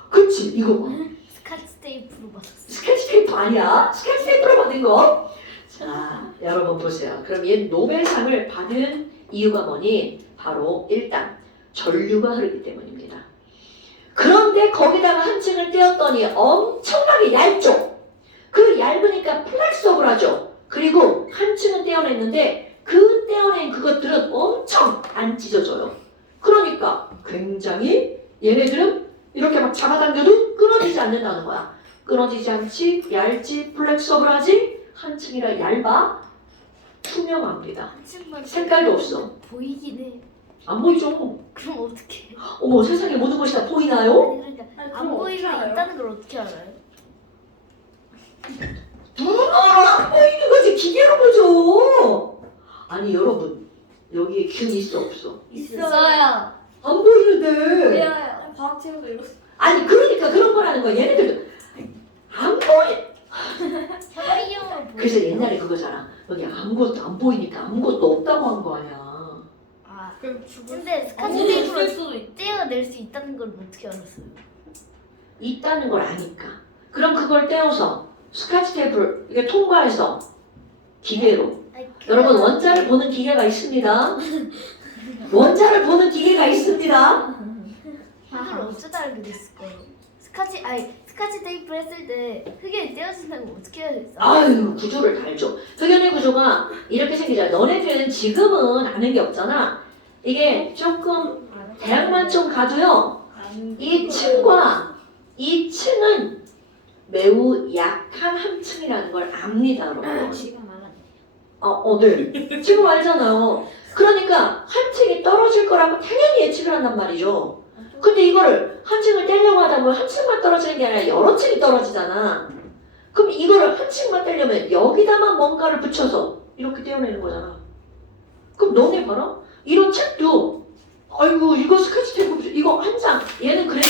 그치? 이거 봐. 스카치 테이프로 받았어. 스케치 테이프 아니야? 스케치 테이프로 받은 거? 자, 여러분 보세요. 그럼 얘 노벨상을 받은 이유가 뭐니? 바로 일단 전류가 흐르기 때문입니다. 그런데 거기다가 한 층을 떼었더니 엄청나게 얇죠? 그 얇으니까 플렉서블하죠? 그리고 한 층은 떼어냈는데 그 떼어낸 그것들은 엄청 안 찢어져요. 그러니까 굉장히 얘네들은 이렇게 막 잡아당겨도 끊어지지 않는다는 거야. 끊어지지 않지, 얇지, 플렉서블하지, 한 층이라 얇아, 투명합니다. 한 층만 색깔도 없어. 보이긴 해. 안 보이죠? 그럼 어떻게? 어머 세상에 모든 것이 다 보이나요? 아니 그러니까 아니, 안 그럼 보이고 어떻게 알아요? 있다는 걸 어떻게 알아요? 안 보이는 거지 기계로 보죠. 아니 여러분 여기에 균이 있어 없어? 있어요. 안 보이는데. 보여요. 과학책에도 읽었어. 아니 그러니까 그런 거라는 거야. 얘네들도 안 보이. 현미경은 보여. 그래서 옛날에 그거잖아. 여기 아무것도 안 보이니까 아무것도 없다고 한 거 아니야. 아 그럼 죽을 근데 스카치 쓸 테이프로 수도 있. 떼어낼 수 있다는 걸 어떻게 알았어요? 있다는 걸 아니까. 그럼 그걸 떼어서 스카치 테이프를 이게 통과해서 기계로. 아니, 여러분 원자를 보는 기계가 있습니다. 원자를 보는 기계가 있습니다. 이걸 어쩌다 알게 됐을까요? 스카치 테이프 했을 때 흑연이 떼어진다는 걸 어떻게 해야 됐어? 아유 구조를 달죠. 흑연의 구조가 이렇게 생기잖아. 너네들은 지금은 아는 게 없잖아. 이게 조금 대학만 좀 가도요. 이 층과 이 층은 매우 약한 함층이라는 걸 압니다, 여러분. 지금 네. 지금 알잖아요. 그러니까 한 층이 떨어질 거라고 당연히 예측을 한단 말이죠. 근데 이거를 한 층을 떼려고 하다 보면 한 층만 떨어지는 게 아니라 여러 층이 떨어지잖아. 그럼 이거를 한 층만 떼려면 여기다만 뭔가를 붙여서 이렇게 떼어내는 거잖아. 그럼 너네 봐라. 이런 책도 아이고 이거 스케치 테이프 이거 한 장. 얘는 그래.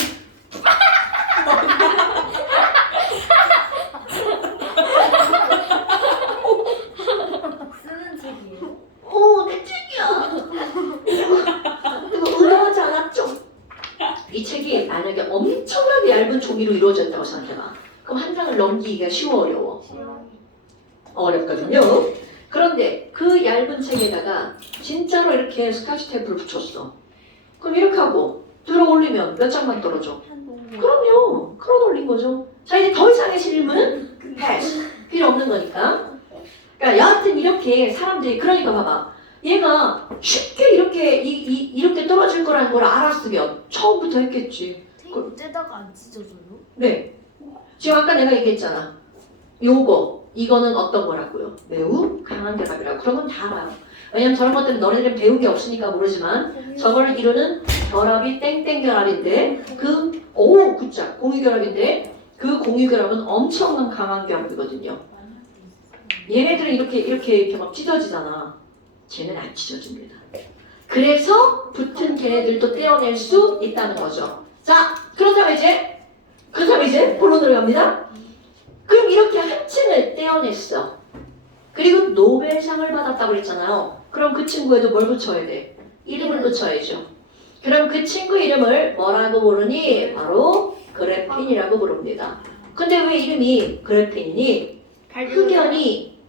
쓰는 책이에요. 내 책이야. 이거 의아하지 않았죠? 이 책이 만약에 엄청나게 얇은 종이로 이루어졌다고 생각해봐. 그럼 한 장을 넘기기가 쉬워 어려워? 어렵거든요. 그런데 그 얇은 책에다가 진짜로 이렇게 스카치 테이프를 붙였어. 그럼 이렇게 하고 들어 올리면 몇 장만 떨어져? 그럼요. 끌어 올린 거죠. 자 이제 더 이상의 질문은 패스. 필요 없는 거니까. 그러니까 여하튼 이렇게 사람들이 그러니까 봐봐. 얘가 쉽게 이렇게 떨어질 거라는 걸 알았으면 처음부터 했겠지. 테이프 떼다가 안 찢어져요? 네. 지금 아까 내가 얘기했잖아. 이거는 어떤 거라고요? 매우 강한 결합이라고. 그런 건 다 알아요. 왜냐면 저런 것들은 너네들은 배운 게 없으니까 모르지만 저걸 이루는 결합이 땡땡 결합인데 굿자 공유 결합인데 그 공유 결합은 엄청난 강한 결합이거든요. 얘네들은 이렇게 막 찢어지잖아. 쟤는 안 찢어집니다. 그래서 붙은 걔네들도 떼어낼 수 있다는 거죠. 자, 그렇다면 이제 본론으로 갑니다. 그럼 이렇게 한 층을 떼어냈어. 그리고 노벨상을 받았다고 그랬잖아요. 그럼 그 친구에도 뭘 붙여야 돼? 이름을 붙여야죠. 그럼 그 친구 이름을 뭐라고 부르니? 바로 그래핀이라고 부릅니다. 근데 왜 이름이 그래핀이니? 흑연이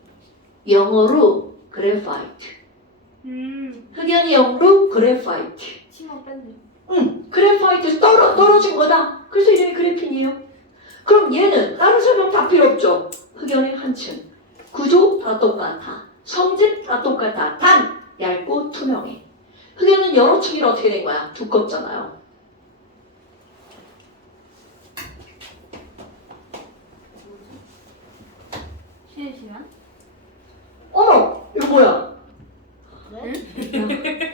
영어로 그래파이트. 흑연이 영어로 그래파이트. 치마 뺐네. 그래파이트에서 떨어진 거다. 그래서 이름이 그래핀이에요. 그럼 얘는 다른 설명 다 필요 없죠. 흑연의 한층. 구조 다 똑같아. 성질 다 똑같아. 단 얇고 투명해. 흑연은 여러 층이라 어떻게 된 거야? 두껍잖아요. 쉬는 시간? 어머! 이거 뭐야? 네?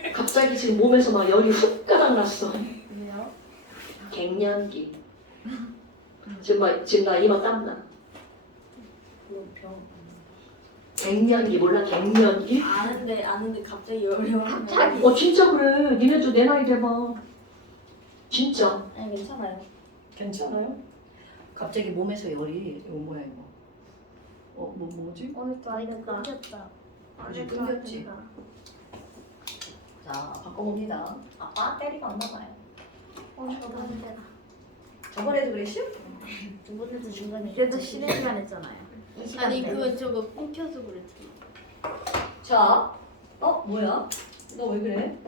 야, 갑자기 지금 몸에서 막 열이 훅 가닥났어. 왜요? 갱년기. 지금 나 이마 땀나. 갱년기 몰라? 갱년기? 아는데 갑자기 열이 오면 진짜 그래. 니네도 내 나이 돼봐. 진짜. 아니 괜찮아요. 괜찮아요? 갑자기 몸에서 열이 이거 뭐야 이거? 뭐지? 오늘 또 아이가 끊겼다. 그지 끊겼지. 자 바꿔봅니다. 아빠 때리고 안 나가요. 오늘 또 문제다. 저번에도 그랬슈? 저번에도 중간에 그래도 쉬는 쉬는 시간 했잖아요. 이 시간 아니 때. 그거 저거 끊겨서 그랬지. 자, 뭐야? 너 왜 그래?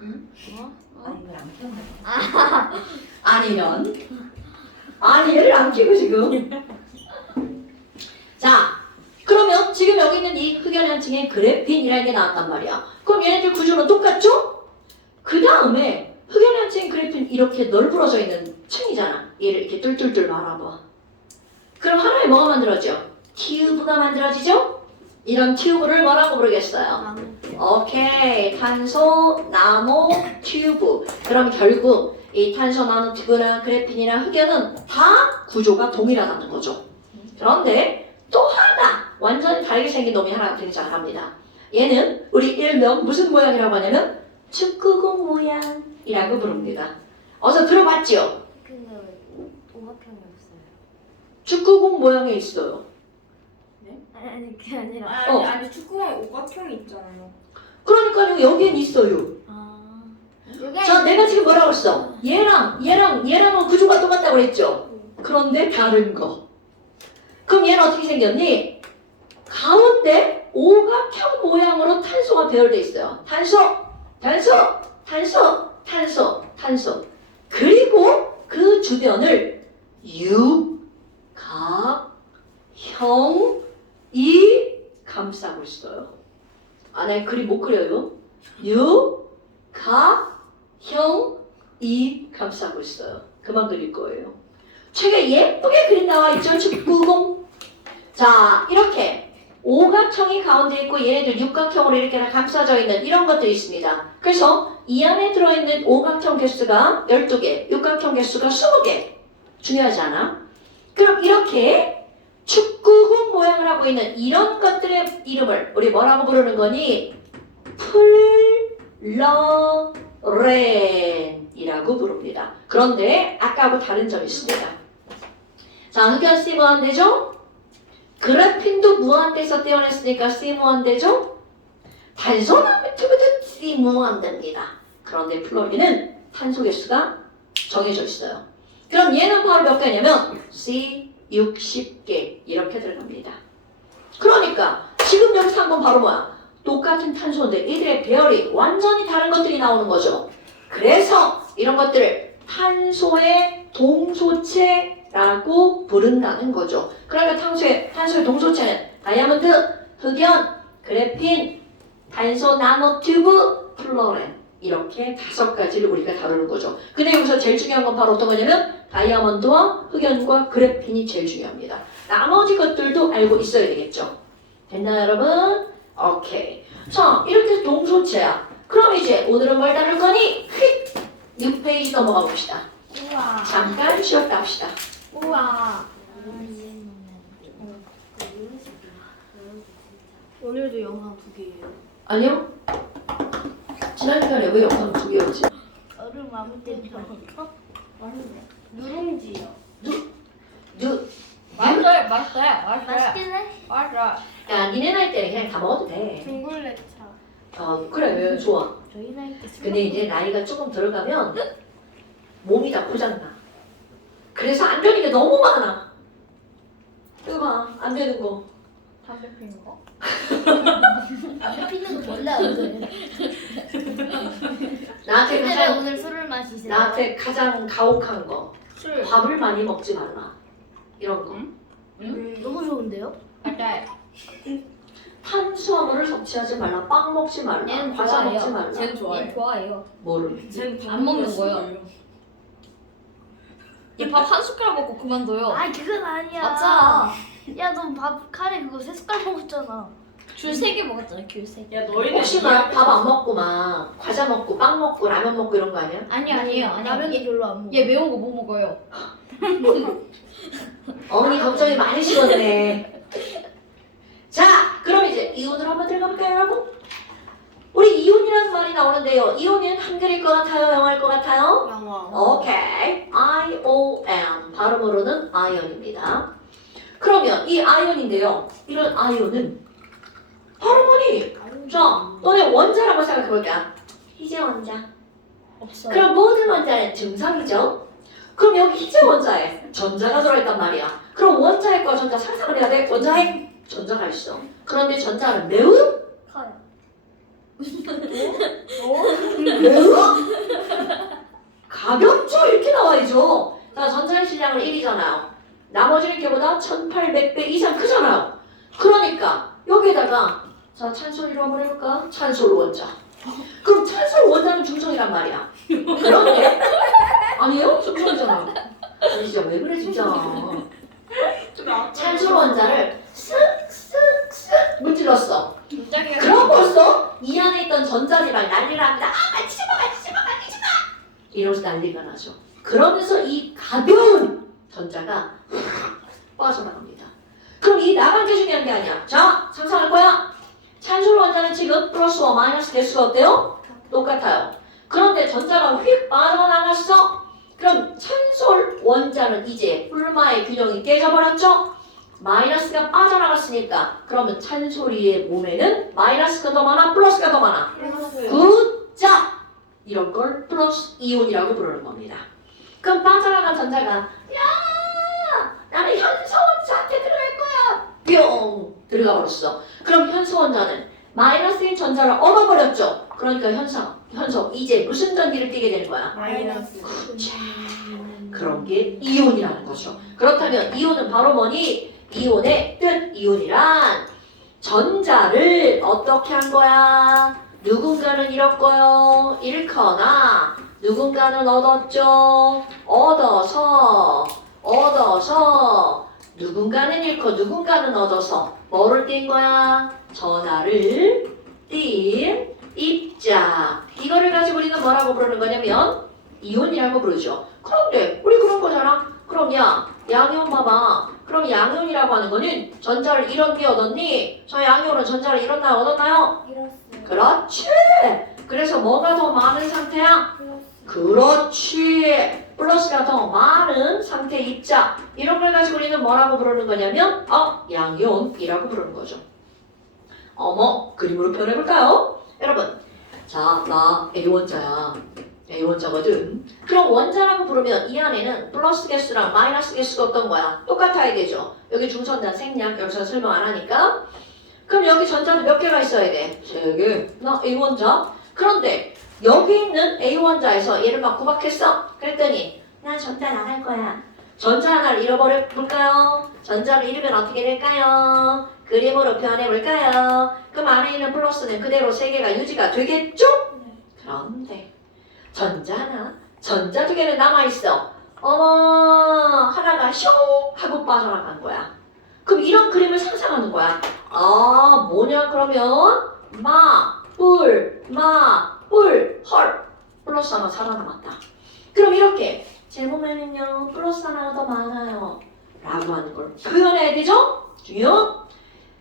응? 아니 이걸 안 켰나? 아니면 아니 얘를 안 켜고 지금. 자, 그러면 지금 여기 있는 이 흑연한층에 그래핀이라는 게 나왔단 말이야. 그럼 얘네들 구조는 똑같죠? 그 다음에 흑연한층 그래핀 이렇게 널브러져 있는 층이잖아. 얘를 이렇게 뚫뚫뚫 말아봐. 그럼 하나에 뭐가 만들어져? 튜브가 만들어지죠? 이런 튜브를 뭐라고 부르겠어요? 오케이, 탄소 나노 튜브. 그럼 결국 이 탄소 나노 튜브나 그래핀이나 흑연은 다 구조가 동일하다는 거죠. 그런데 또 하나 완전히 다르게 생긴 놈이 하나 등장합니다. 얘는 우리 일명 무슨 모양이라고 하냐면 축구공 모양이라고 부릅니다. 어서 들어봤죠? 근데 왜 오각형이 없어요? 축구공 모양에 있어요. 아니 그게 아니라. 아니 축구공에 오각형이 있잖아요. 그러니까요, 여기엔 있어요. 이게 자, 내가 지금 뭐라고 했어? 얘랑은 구조가 똑같다고 그랬죠? 그런데 다른 거. 그럼 얘는 어떻게 생겼니? 가운데 오각형 모양으로 탄소가 배열돼 있어요. 탄소. 그리고 그 주변을 육각형이 감싸고 있어요. 나 그림 못 그려요. 육각형이 감싸고 있어요. 그만 그릴 거예요. 책에 예쁘게 그림 나와 있죠? 축구공. 자, 이렇게 오각형이 가운데 있고 얘네들 육각형으로 이렇게 다 감싸져 있는 이런 것들이 있습니다. 그래서 이 안에 들어있는 오각형 개수가 12개, 육각형 개수가 20개. 중요하지 않아? 그럼 이렇게 축구공 모양을 하고 있는 이런 것들의 이름을 우리 뭐라고 부르는 거니? 플러렌이라고 부릅니다. 그런데 아까하고 다른 점이 있습니다. 자, 흑연 C 무한대죠? 그래핀도 무한대에서 떼어냈으니까 C 무한대죠? 탄소나무튜브도 C 무한대입니다. 그런데 플로린은 탄소 개수가 정해져 있어요. 그럼 얘는 바로 몇 개냐면 C 60개 이렇게 들어갑니다. 그러니까 지금 여기서 한 건 바로 뭐야? 똑같은 탄소인데 이들의 배열이 완전히 다른 것들이 나오는 거죠. 그래서 이런 것들을 탄소의 동소체라고 부른다는 거죠. 그러니까 탄소의 동소체는 다이아몬드, 흑연, 그래핀, 탄소 나노튜브, 플로렌 이렇게 5가지를 우리가 다루는 거죠. 근데 여기서 제일 중요한 건 바로 어떤 거냐면 다이아몬드와 흑연과 그래핀이 제일 중요합니다. 나머지 것들도 알고 있어야 되겠죠. 됐나요 여러분? 오케이. 자, 이렇게 해서 동소체야. 그럼 이제 오늘은 뭘 다룰 거니? 6페이지 넘어가 봅시다. 우와. 잠깐 쉬었다 합시다. 우와. 오늘도 영화 2개예요. 아니요? 지난 시간에 왜 영상 2개였지? 얼음 아무 때나. 누룽지요. 누 맛있어요. 맛있긴 해. 맛있어. 그러니까 니네 나이 때는 그냥 다 먹어도 돼. 둥글레차. 그래 좋아. 저희 나이 때 술. 근데 이제 나이가 조금 들어가면 몸이 다 고장나. 그래서 안 되는 게 너무 많아. 이거 봐, 안 되는 거. 담배 피는 거? 담배 피는 거 몰라 오늘. 나한테 근데 왜 가장 오늘 술을 마시세요? 나한테 가장 가혹한 거. 술. 밥을 많이 먹지 말라. 이런 거. 너무 좋은데요? 맞아요. 탄수화물을 섭취하지 말라. 빵 먹지 말라. 얘는 과자 좋아해요. 먹지 말라. 쟤는 얘 좋아해. 좋아해요. 뭐를? 쟤는 안 먹는 거예요. 얘밥 한 숟가락 먹고 그만둬요. 아이 그건 아니야. 맞아. 야 너 밥 카레 그거 3숟갈 먹었잖아. 줄 3개 먹었잖아. 귤 3개. 야 너희는 혹시 막 밥 안 먹고 막 과자 먹고 빵 먹고 라면 먹고 이런 거 아니야? 아니에요. 라면도 별로 안 먹어. 얘 매운 거 못 먹어요. 어머니 걱정이 많으시겠네. 자, 그럼 이제 이온으로 한번 들어가 볼까요, 여러분? 우리 이온이라는 말이 나오는데요. 이온은 한글일 것 같아요, 영어일 것 같아요? 영화. 오케이. I-O-N. 발음으로는 아이언입니다. 그러면 이 아이언인데요. 이런 아이언은 발음이 자, 너네 원자라고 생각해 볼까? 희재 원자. 없어요. 그럼 모든 원자는 증상이죠. 그럼 여기 희재 원자에 전자가 들어있단 말이야. 그럼 원자핵과 전자 상상을 해야 돼. 원자핵, 전자가 있어. 그런데 전자는 매우 커요. 매우 가볍죠. 이렇게 나와야죠. 자, 전자의 질량은 1이잖아요. 나머지 이렇게보다 1800배 이상 크잖아요. 그러니까 여기에다가 자, 찬솔이로 한번 해볼까? 찬솔 원자. 그럼 찬솔 원자는 중성이란 말이야. 그런데 아니에요? 중성이잖아. 아니 진짜 왜 그래 진짜. 찬솔 원자를 쓱쓱쓱 문질렀어. 그럼 벌써 이 안에 있던 전자들이 난리를 합니다. 아, 만지지 마, 만지지 마, 만지지 마! 이러면서 난리가 나죠. 그러면서 이 가벼운 전자가 빠져나갑니다. 그럼 이 나간 게 중요한 게 아니야. 자, 상상할 거야. 찬솔 원자는 지금 플러스와 마이너스 개수가 어때요? 똑같아요. 그런데 전자가 휙 빠져나갔어. 그럼 찬솔 원자는 이제 풀마의 균형이 깨져버렸죠? 마이너스가 빠져나갔으니까 그러면 찬솔이의 몸에는 마이너스가 더 많아? 플러스가 더 많아? 굿자! 이런 걸 플러스 이온이라고 부르는 겁니다. 그럼 빠져나간 전자가 야! 나는 현소 원자한테 들어갈 거야! 뿅! 들어가 버렸어. 그럼 현소 원자는 마이너스인 전자를 얻어버렸죠? 그러니까 현소 이제 무슨 전기를 띠게 되는 거야? 마이너스. 그런 게 이온이라는 거죠. 그렇다면 이온은 바로 뭐니? 이온의 뜻, 이온이란 전자를 어떻게 한 거야? 누군가는 잃었고요. 잃거나 누군가는 얻었죠. 얻어서 누군가는 잃고 누군가는 얻어서 뭐를 띈 거야? 전하를 띈 입자. 이거를 가지고 우리는 뭐라고 부르는 거냐면 이온이라고 부르죠. 그런데 우리 그런 거잖아. 그럼 야, 양이온 봐봐. 그럼 양이온이라고 하는 거는 전자를 잃었니 얻었니? 저 양이온은 전자를 잃었나요 얻었나요? 잃었어요. 그렇지. 그래서 뭐가 더 많은 상태야? 그렇지. 플러스가 더 많은 상태 입자. 이런 걸 가지고 우리는 뭐라고 부르는 거냐면 양이온이라고 부르는 거죠. 어머, 그림으로 표현해볼까요? 여러분, 자, 나 A원자야. A원자거든. 그럼 원자라고 부르면 이 안에는 플러스 개수랑 마이너스 개수가 어떤 거야? 똑같아야 되죠. 여기 중전자 생략, 여기서 설명 안 하니까. 그럼 여기 전자도 몇 개가 있어야 돼? 3개. 나 A원자. 그런데 여기 있는 A원자에서 얘를 막 구박했어. 그랬더니 나 전자 나갈 거야. 전자 하나를 잃어버려 볼까요? 전자를 잃으면 어떻게 될까요? 그림으로 표현해 볼까요? 그럼 안에 있는 플러스는 그대로 3개가 유지가 되겠죠? 그런데 전자 하나, 전자 2개는 남아있어. 어머, 하나가 슝 하고 빠져나간 거야. 그럼 이런 그림을 상상하는 거야. 아, 뭐냐 그러면 뿔, 헐. 플러스 하나 살아남았다. 그럼 이렇게 제 몸에는요 플러스 하나가 더 많아요 라고 하는 걸 표현해야 되죠? 중요?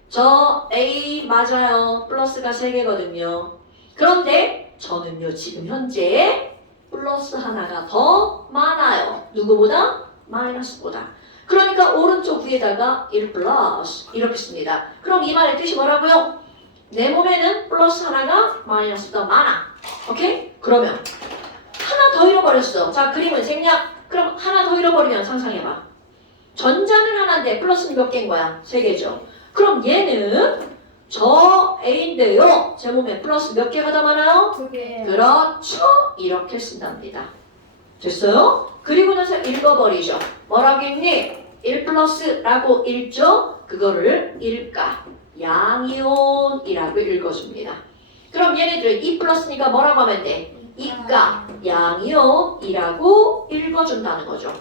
저 A 맞아요. 플러스가 3개거든요. 그런데 저는요 지금 현재 플러스 하나가 더 많아요. 누구보다? 마이너스보다. 그러니까 오른쪽 위에다가 1 플러스 이렇게 씁니다. 그럼 이 말의 뜻이 뭐라고요? 내 몸에는 플러스 하나가 마이너스 더 많아. 오케이? 그러면 하나 더 잃어버렸어. 자, 그림은 생략. 그럼 하나 더 잃어버리면 상상해봐. 전자는 하나인데 플러스는 몇 개인 거야? 3개죠. 그럼 얘는 저 A인데요. 제 몸에 플러스 몇 개가 더 많아요? 2개. 그렇죠. 이렇게 쓴답니다. 됐어요? 그리고 나서 읽어버리죠. 뭐라고 했니? 1 플러스라고 읽죠? 그거를 일가, 양이온이라고 읽어줍니다. 그럼 얘네들은 2 플러스니까 뭐라고 하면 돼? 이가, 양이온이라고 읽어준다는 거죠.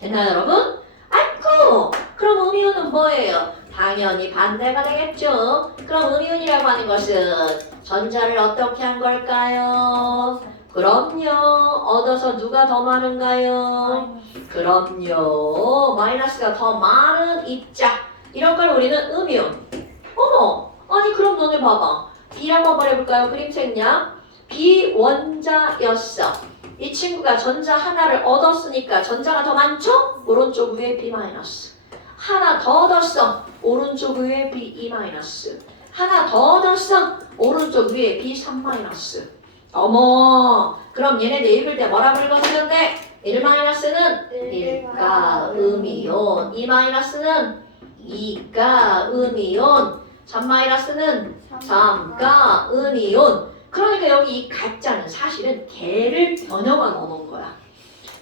됐나요, 여러분? 아이쿠! 그럼 음이온은 뭐예요? 당연히 반대가 되겠죠. 그럼 음이온이라고 하는 것은 전자를 어떻게 한 걸까요? 그럼요. 얻어서 누가 더 많은가요? 그럼요. 마이너스가 더 많은 입자. 이런 걸 우리는 음이온. 어머, 아니 그럼 너네 봐봐. B랑 한번 해볼까요? 그림 생략. B 원자였어. 이 친구가 전자 하나를 얻었으니까 전자가 더 많죠? 오른쪽 위에 B 마이너스. 하나 더 얻었어. 오른쪽 위에 B 2 마이너스. 하나 더 얻었어. 오른쪽 위에 B 3 마이너스. 어머, 그럼 얘네들 읽을 때 뭐라고 읽어주는데? 1 마이너스는 1가 음이온, 2 마이너스는 2가 음이온, 3 마이너스는 3가 음이온. 그러니까 여기 이 가짜는 사실은 개를 변형화 넣어놓은 거야.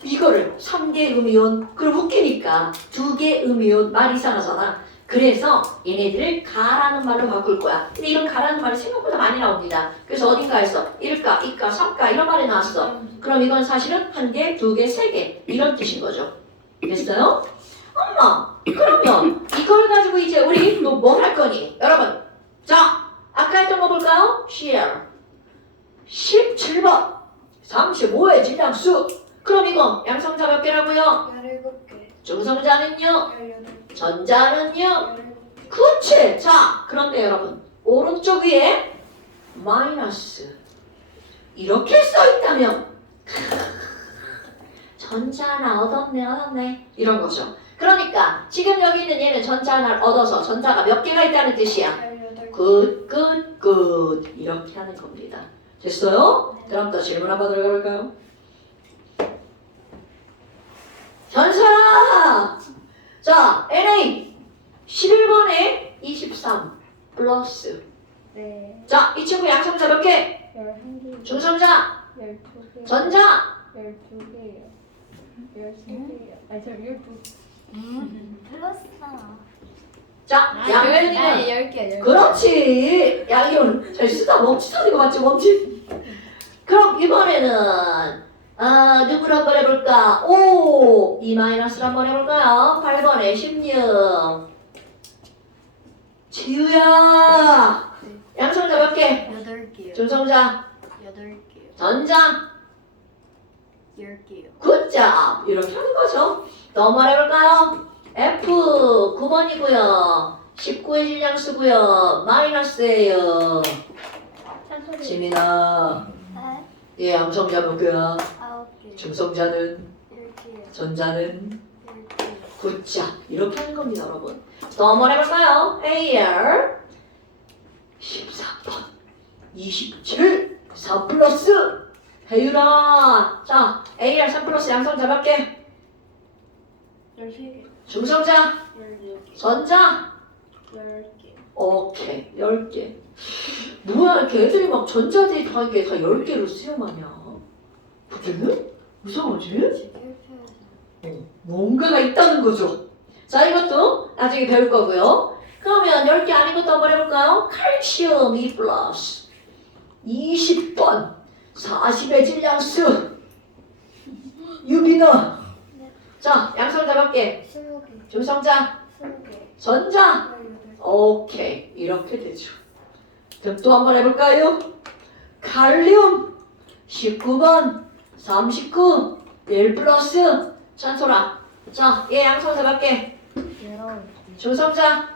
이거를 3개 음이온, 그럼 웃기니까 2개 음이온 말 이상하잖아. 그래서 얘네들을 가라는 말로 바꿀 거야. 근데 이런 가라는 말이 생각보다 많이 나옵니다. 그래서 어딘가에서 1가, 2가, 3가 이런 말이 나왔어. 그럼 이건 사실은 1개, 2개, 3개 이런 뜻인 거죠. 됐어요? 엄마, 그러면 이걸 가지고 이제 우리 또 뭘 할 거니? 여러분, 자, 아까 했던 거 볼까요? share. 17번 35의 질량수. 그럼 이거 양성자 몇 개라고요? 17개. 중성자는요? 18개. 전자는요? 그치. 자, 그런데 여러분 오른쪽 위에 마이너스 이렇게 써있다면 전자 하나 얻었네 이런 거죠. 그러니까 지금 여기 있는 얘는 전자 하나를 얻어서 전자가 몇 개가 있다는 뜻이야. 18개. 굿 이렇게 하는 겁니다. 됐어요? 그럼 또 질문 한번 들어가 볼까요? 현설아! 자, NA 11번에 23 플러스. 네. 자, 이 친구 양성자 몇 개? 11개. 중성자, 12개. 전자. 12개요. 13개요. 아니, 저 12개. 플러스나. 자, 양면이는 10개. 그렇지. 양이온 잘 쓰다 멈칫 하는 거 맞지? 멈칫. 그럼 이번에는 누구를 한번 해볼까? 5 2 마이너스를 한번 해볼까요? 8번에 16 지우야. 양성자 몇 개? 8개요. 중성자, 8개요. 전자, 10개요. 굿잡. 이렇게 하는 거죠. 또 한번 해볼까요? F 9번이고요. 19의 질량수고요. 마이너스예요. 찬소리. 지민아, 네. 얘 양성자 몇 개야? 9개. 중성자는, 10개요. 전자는 10개요. 굿잡. 이렇게 하는 겁니다, 여러분. 또 한번 해볼까요? AR 14번 27 4 플러스 혜율아. 자, AR 3 플러스 양성자 몇 개? 13개. 중성자, 16개. 전자. 10개. 오케이, 10개. 뭐야, 이렇게 애들이 막 전자들이 다 이게 다 10개로 수렴하냐? 그게? 이상하지? 뭔가가 있다는 거죠. 자, 이것도 나중에 배울 거고요. 그러면 10개 아닌 것도 한번 해볼까요? 칼슘 2 플러스 20번 40의 질량수 유비너. 자, 양성자 몇 개? 20개. 중성자, 20개. 전자. 18개. 오케이, 이렇게 되죠. 그럼 또 한번 해볼까요? 칼륨 19번 39 1 플러스 찬소라. 자, 얘 양성자 몇 개? 19개. 중성자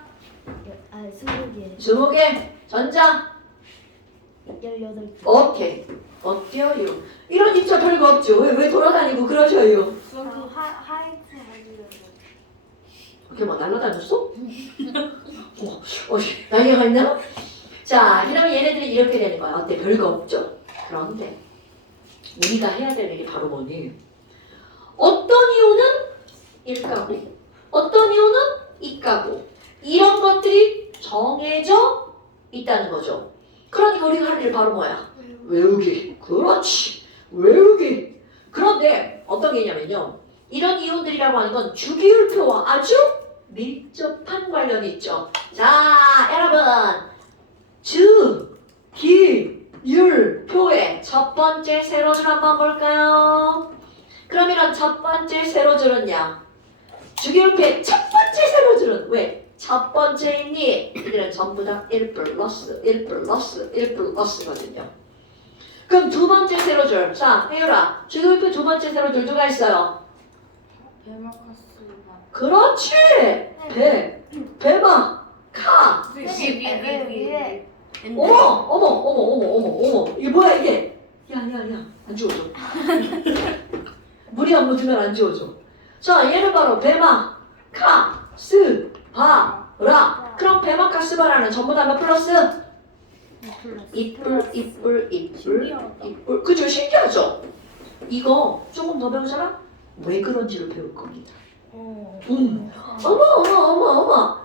20개. 20개, 전자. 18개. 오케이. 어때요? 이런 입자 별거 없죠? 왜 돌아다니고 그러셔요? 하이트 해주려고. 그게 뭐 날라다녔어? 날개가 있나? 자, 그러면 얘네들이 이렇게 되는 거야. 어때? 별거 없죠? 그런데 우리가 해야 될 일이 바로 뭐니? 어떤 이유는 1가구, 어떤 이유는 2가구. 이런 것들이 정해져 있다는 거죠. 그러니까 우리가 할 일 바로 뭐야? 외우기. 그렇지. 외우기. 그런데 어떤 게 있냐면요. 이런 이론들이라고 하는 건 주기율표와 아주 밀접한 관련이 있죠. 자, 여러분. 주기율표의 첫 번째 세로줄 한번 볼까요? 그러면 첫 번째 세로줄은요. 주기율표의 첫 번째 세로줄은 왜? 첫 번째이니 이들은 전부 다 1 플러스 1 플러스 1 플러스거든요. 그럼 두 번째 세로줄. 자, 혜율아. 주기율표 두 번째 세로줄 누가 있어요? 베마카스가 그렇지. 배마, 카. 위에 어머. 이게 뭐야 이게? 야. 안 지워져. 물이 안 묻으면 안 지워져. 자, 얘는 바로 배마, 카, 스, 바, 라. 그럼 배마, 카, 스, 바라는 전부 다 몇 플러스? 이뿔. 그죠? 신기하죠? 이거 조금 더 배우잖아? 왜 그런지를 배울 겁니다. 어머.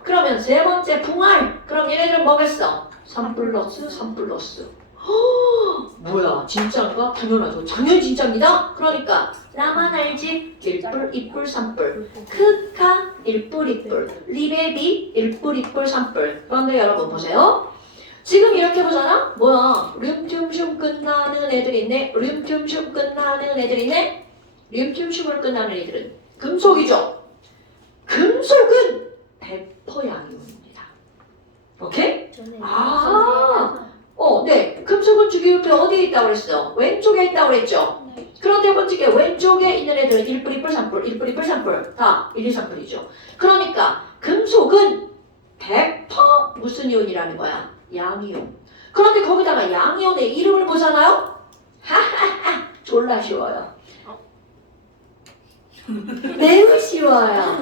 그러면 세 번째 붕알. 그럼 얘네들은 뭐겠어? 3 플러스 3 플러스. 뭐야? 진짜인가? 당연하죠. 당연히 진짜입니다. 그러니까 나만 알지? 1뿔, 2뿔, 3뿔. 크카 1뿔, 2뿔. 리베비 1뿔, 2뿔, 3뿔. 그런데 여러분 보세요. 지금 이렇게 보잖아? 뭐야? 륨튠슌 끝나는 애들 있네? 륨튠슌 끝나는 애들 있네? 륨튠슌으로 끝나는 애들은 금속이죠? 금속은 100% 양이온입니다. 오케이? 네. 금속은 주기율표 어디에 있다고 그랬어? 왼쪽에 있다고 그랬죠? 그런데 먼저게 왼쪽에 있는 애들은 1뿔, 2뿔, 3뿔, 1뿔, 2뿔, 3뿔. 다 1, 2, 3뿔이죠. 그러니까 금속은 100% 무슨 이온이라는 거야? 양이온. 그런데 거기다가 양이온의 이름을 보잖아요? 하하하! 졸라 쉬워요. 매우 쉬워요.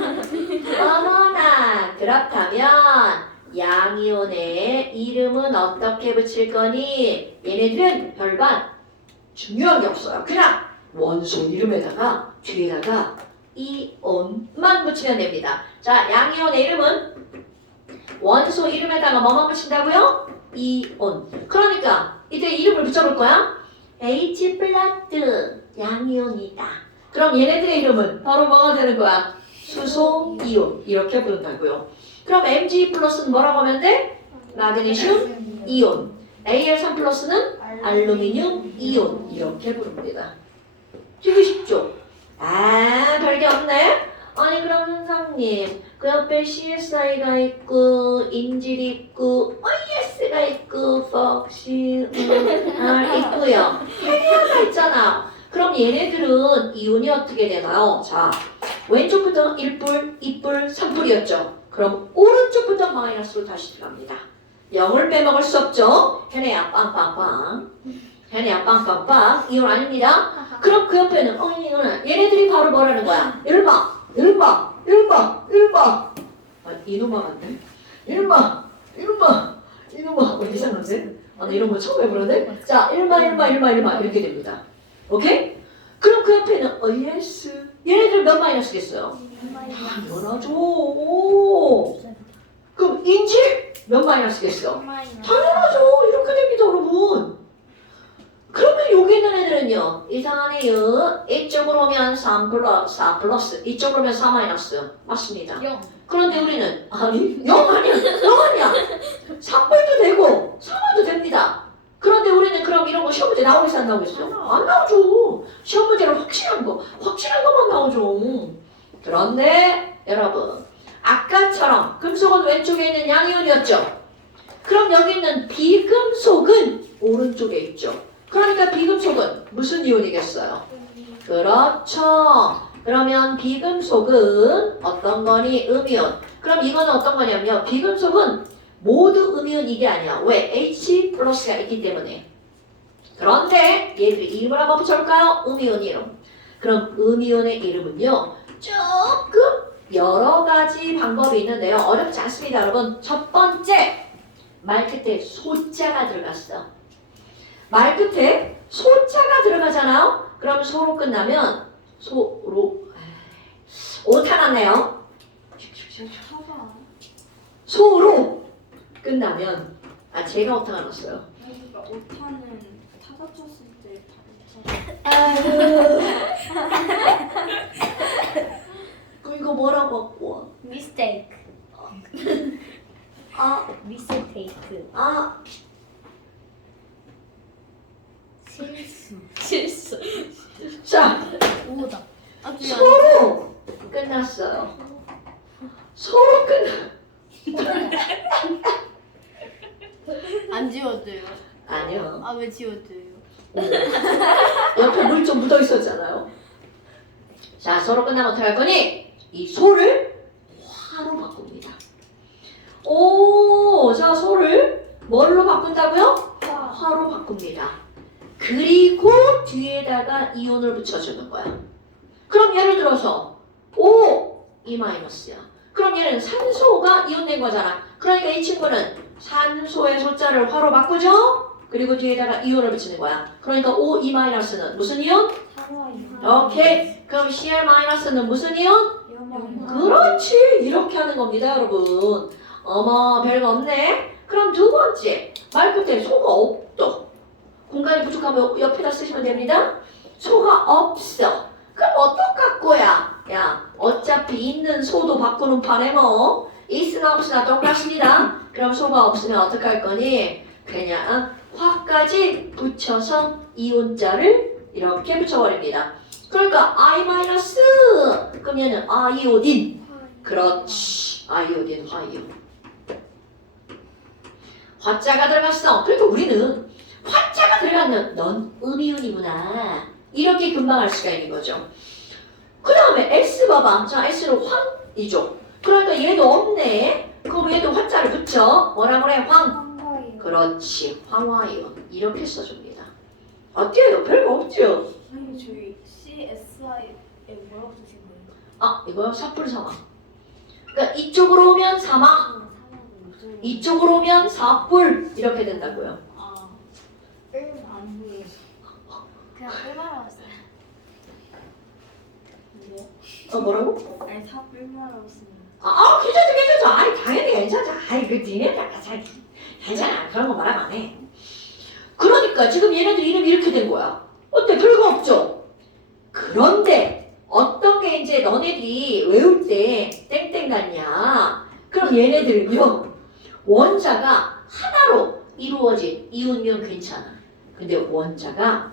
어머나, 그렇다면 양이온의 이름은 어떻게 붙일 거니? 얘네들은 별반 중요한 게 없어요. 그냥 원소 이름에다가 뒤에다가 이온만 붙이면 됩니다. 자, 양이온의 이름은 원소 이름에다가 뭐만 붙인다고요? 이온. 그러니까 이때 이름을 붙여볼 거야. H 플라트 양이온이다. 그럼 얘네들의 이름은 바로 뭐가 되는 거야? 수소 이온. 이렇게 부른다고요. 그럼 Mg 플러스는 뭐라고 하면 돼? 마그네슘 이온. Al3 플러스는 알루미늄 이온. 이렇게 부릅니다. 되게 쉽죠? 별게 없네? 아니 그럼 선생님 그 옆에 CSI가 있고 인질이 있고 OES가 있고 폭시 있고요. 헤리아가 있잖아. 그럼 얘네들은 이온이 어떻게 되나요? 자, 왼쪽부터 1뿔, 2뿔, 3뿔이었죠. 그럼 오른쪽부터 마이너스로 다시 들어갑니다. 0을 빼먹을 수 없죠. 현애야 빵빵빵. 현애야 빵빵빵. 이온 아닙니다. 그럼 그 옆에는 얘네들이 바로 뭐라는 거야? 1마. 이놈아 같네. 1마. 어디 이상한데? 나 이런 거 처음 해보는데? 자, 1마 이렇게 됩니다. 오케이? 그럼 그 옆에는 OES. 얘네들 몇 마이너스겠어요? 당연하죠. 그럼 인질 몇 마이너스겠어? 당연하죠. 이렇게 됩니다, 여러분. 그러면 여기 있는 애들은요. 이상하네요. 이쪽으로 오면 3 플러스, 이쪽으로 오면 4 마이너스. 맞습니다. 0. 그런데 우리는 0 아니야. 3벌도 되고 3월도 됩니다. 그런데 우리는 그럼 이런 거 시험 문제 나오겠어 안 나오겠어? 안 나오죠. 시험 문제는 확실한 것만 나오죠. 그런데 여러분 아까처럼 금속은 왼쪽에 있는 양이온이었죠. 그럼 여기 있는 비금속은 오른쪽에 있죠. 그러니까 비금속은 무슨 이온이겠어요? 그렇죠. 그러면 비금속은 어떤 거니? 음이온. 그럼 이거는 어떤 거냐면요. 비금속은 모두 음이온 이게 아니야. 왜? H 플러스가 있기 때문에. 그런데 얘들 이름을 한번 붙여볼까요? 음이온 이름. 그럼 음이온의 이름은요. 조금 여러 가지 방법이 있는데요. 어렵지 않습니다, 여러분. 첫 번째, 말 끝에 소자가 들어갔어. 말 끝에 소자가 들어가잖아요. 그럼 소로 끝나면 소로 오타 났네요. 소로 끝나면 제가 오타가 났어요. 그러니까 오타는 타다 쳤을 때 그럼 이거 뭐라고 갖고 와? 미스테이크. 아, 미스테이크. 아, 실수. 자, 오다. 소로 끝났어요. 소로 안 지워져요. 아니요. 아 왜 지워져요? 옆에 물 좀 묻어 있었잖아요. 자, 소로 끝나면 어떻게 할 거니? 이 소를 화로 바꿉니다. 오, 자, 소를 뭘로 바꾼다고요? 화로 바꿉니다. 그리고 뒤에다가 이온을 붙여주는 거야. 그럼 예를 들어서 O, E 마이너스야. 그럼 얘는 산소가 이온된 거잖아. 그러니까 이 친구는 산소의 소자를 화로 바꾸죠? 그리고 뒤에다가 이온을 붙이는 거야. 그러니까 O, E 마이너스는 무슨 이온? 오케이. 그럼 Cl 마이너스는 무슨 이온? 그렇지. 이렇게 하는 겁니다, 여러분. 어머, 별거 없네. 그럼 두 번째, 말 끝에 소가 없도. 공간이 부족하면 옆에다 쓰시면 됩니다. 소가 없어. 그럼 어떡할 야, 어차피 있는 소도 바꾸는 판에 뭐 있으나 없으나 똑같습니다. 그럼 소가 없으면 어떡할 거니? 그냥 화까지 붙여서 이온자를 이렇게 붙여버립니다. 그러니까 I 마이너스 그럼 얘는 아이오딘. 그렇지. 아이오딘, 화이온. 화자가 들어갔어. 그러니까 우리는 화자가 들어가면 넌 음이온이구나. 이렇게 금방 알 수가 있는 거죠. 그 다음에 S 봐봐. 자, S는 황이죠. 그러니까 얘도 없네. 그럼 얘도 화자를 붙여. 뭐라 그래? 황. 그렇지. 황화이온. 이렇게 써줍니다. 어때요? 별거 없죠? 아니 저희 CSI에 뭐라고 쓰신 거예요? 아, 이거요? 삽불사망. 그러니까 이쪽으로 오면 사망, 이쪽으로 오면 사불 이렇게 된다고요. 아 안 보여. 그냥 꿀말하고 있어요. 뭐라고? 아니 사불마라고 쓰는 괜찮죠. 아이, 당연히 괜찮아. 아이, 그 니네 괜찮아. 그런 거 말하면 안 해. 그러니까 지금 얘네들 이름이 이렇게 된 거야. 어때? 별거 없죠? 그런데 어떤 게 이제 너네들이 외울 때 땡땡 같냐? 그럼 얘네들은요, 원자가 하나로 이루어진 이온이면 괜찮아. 근데 원자가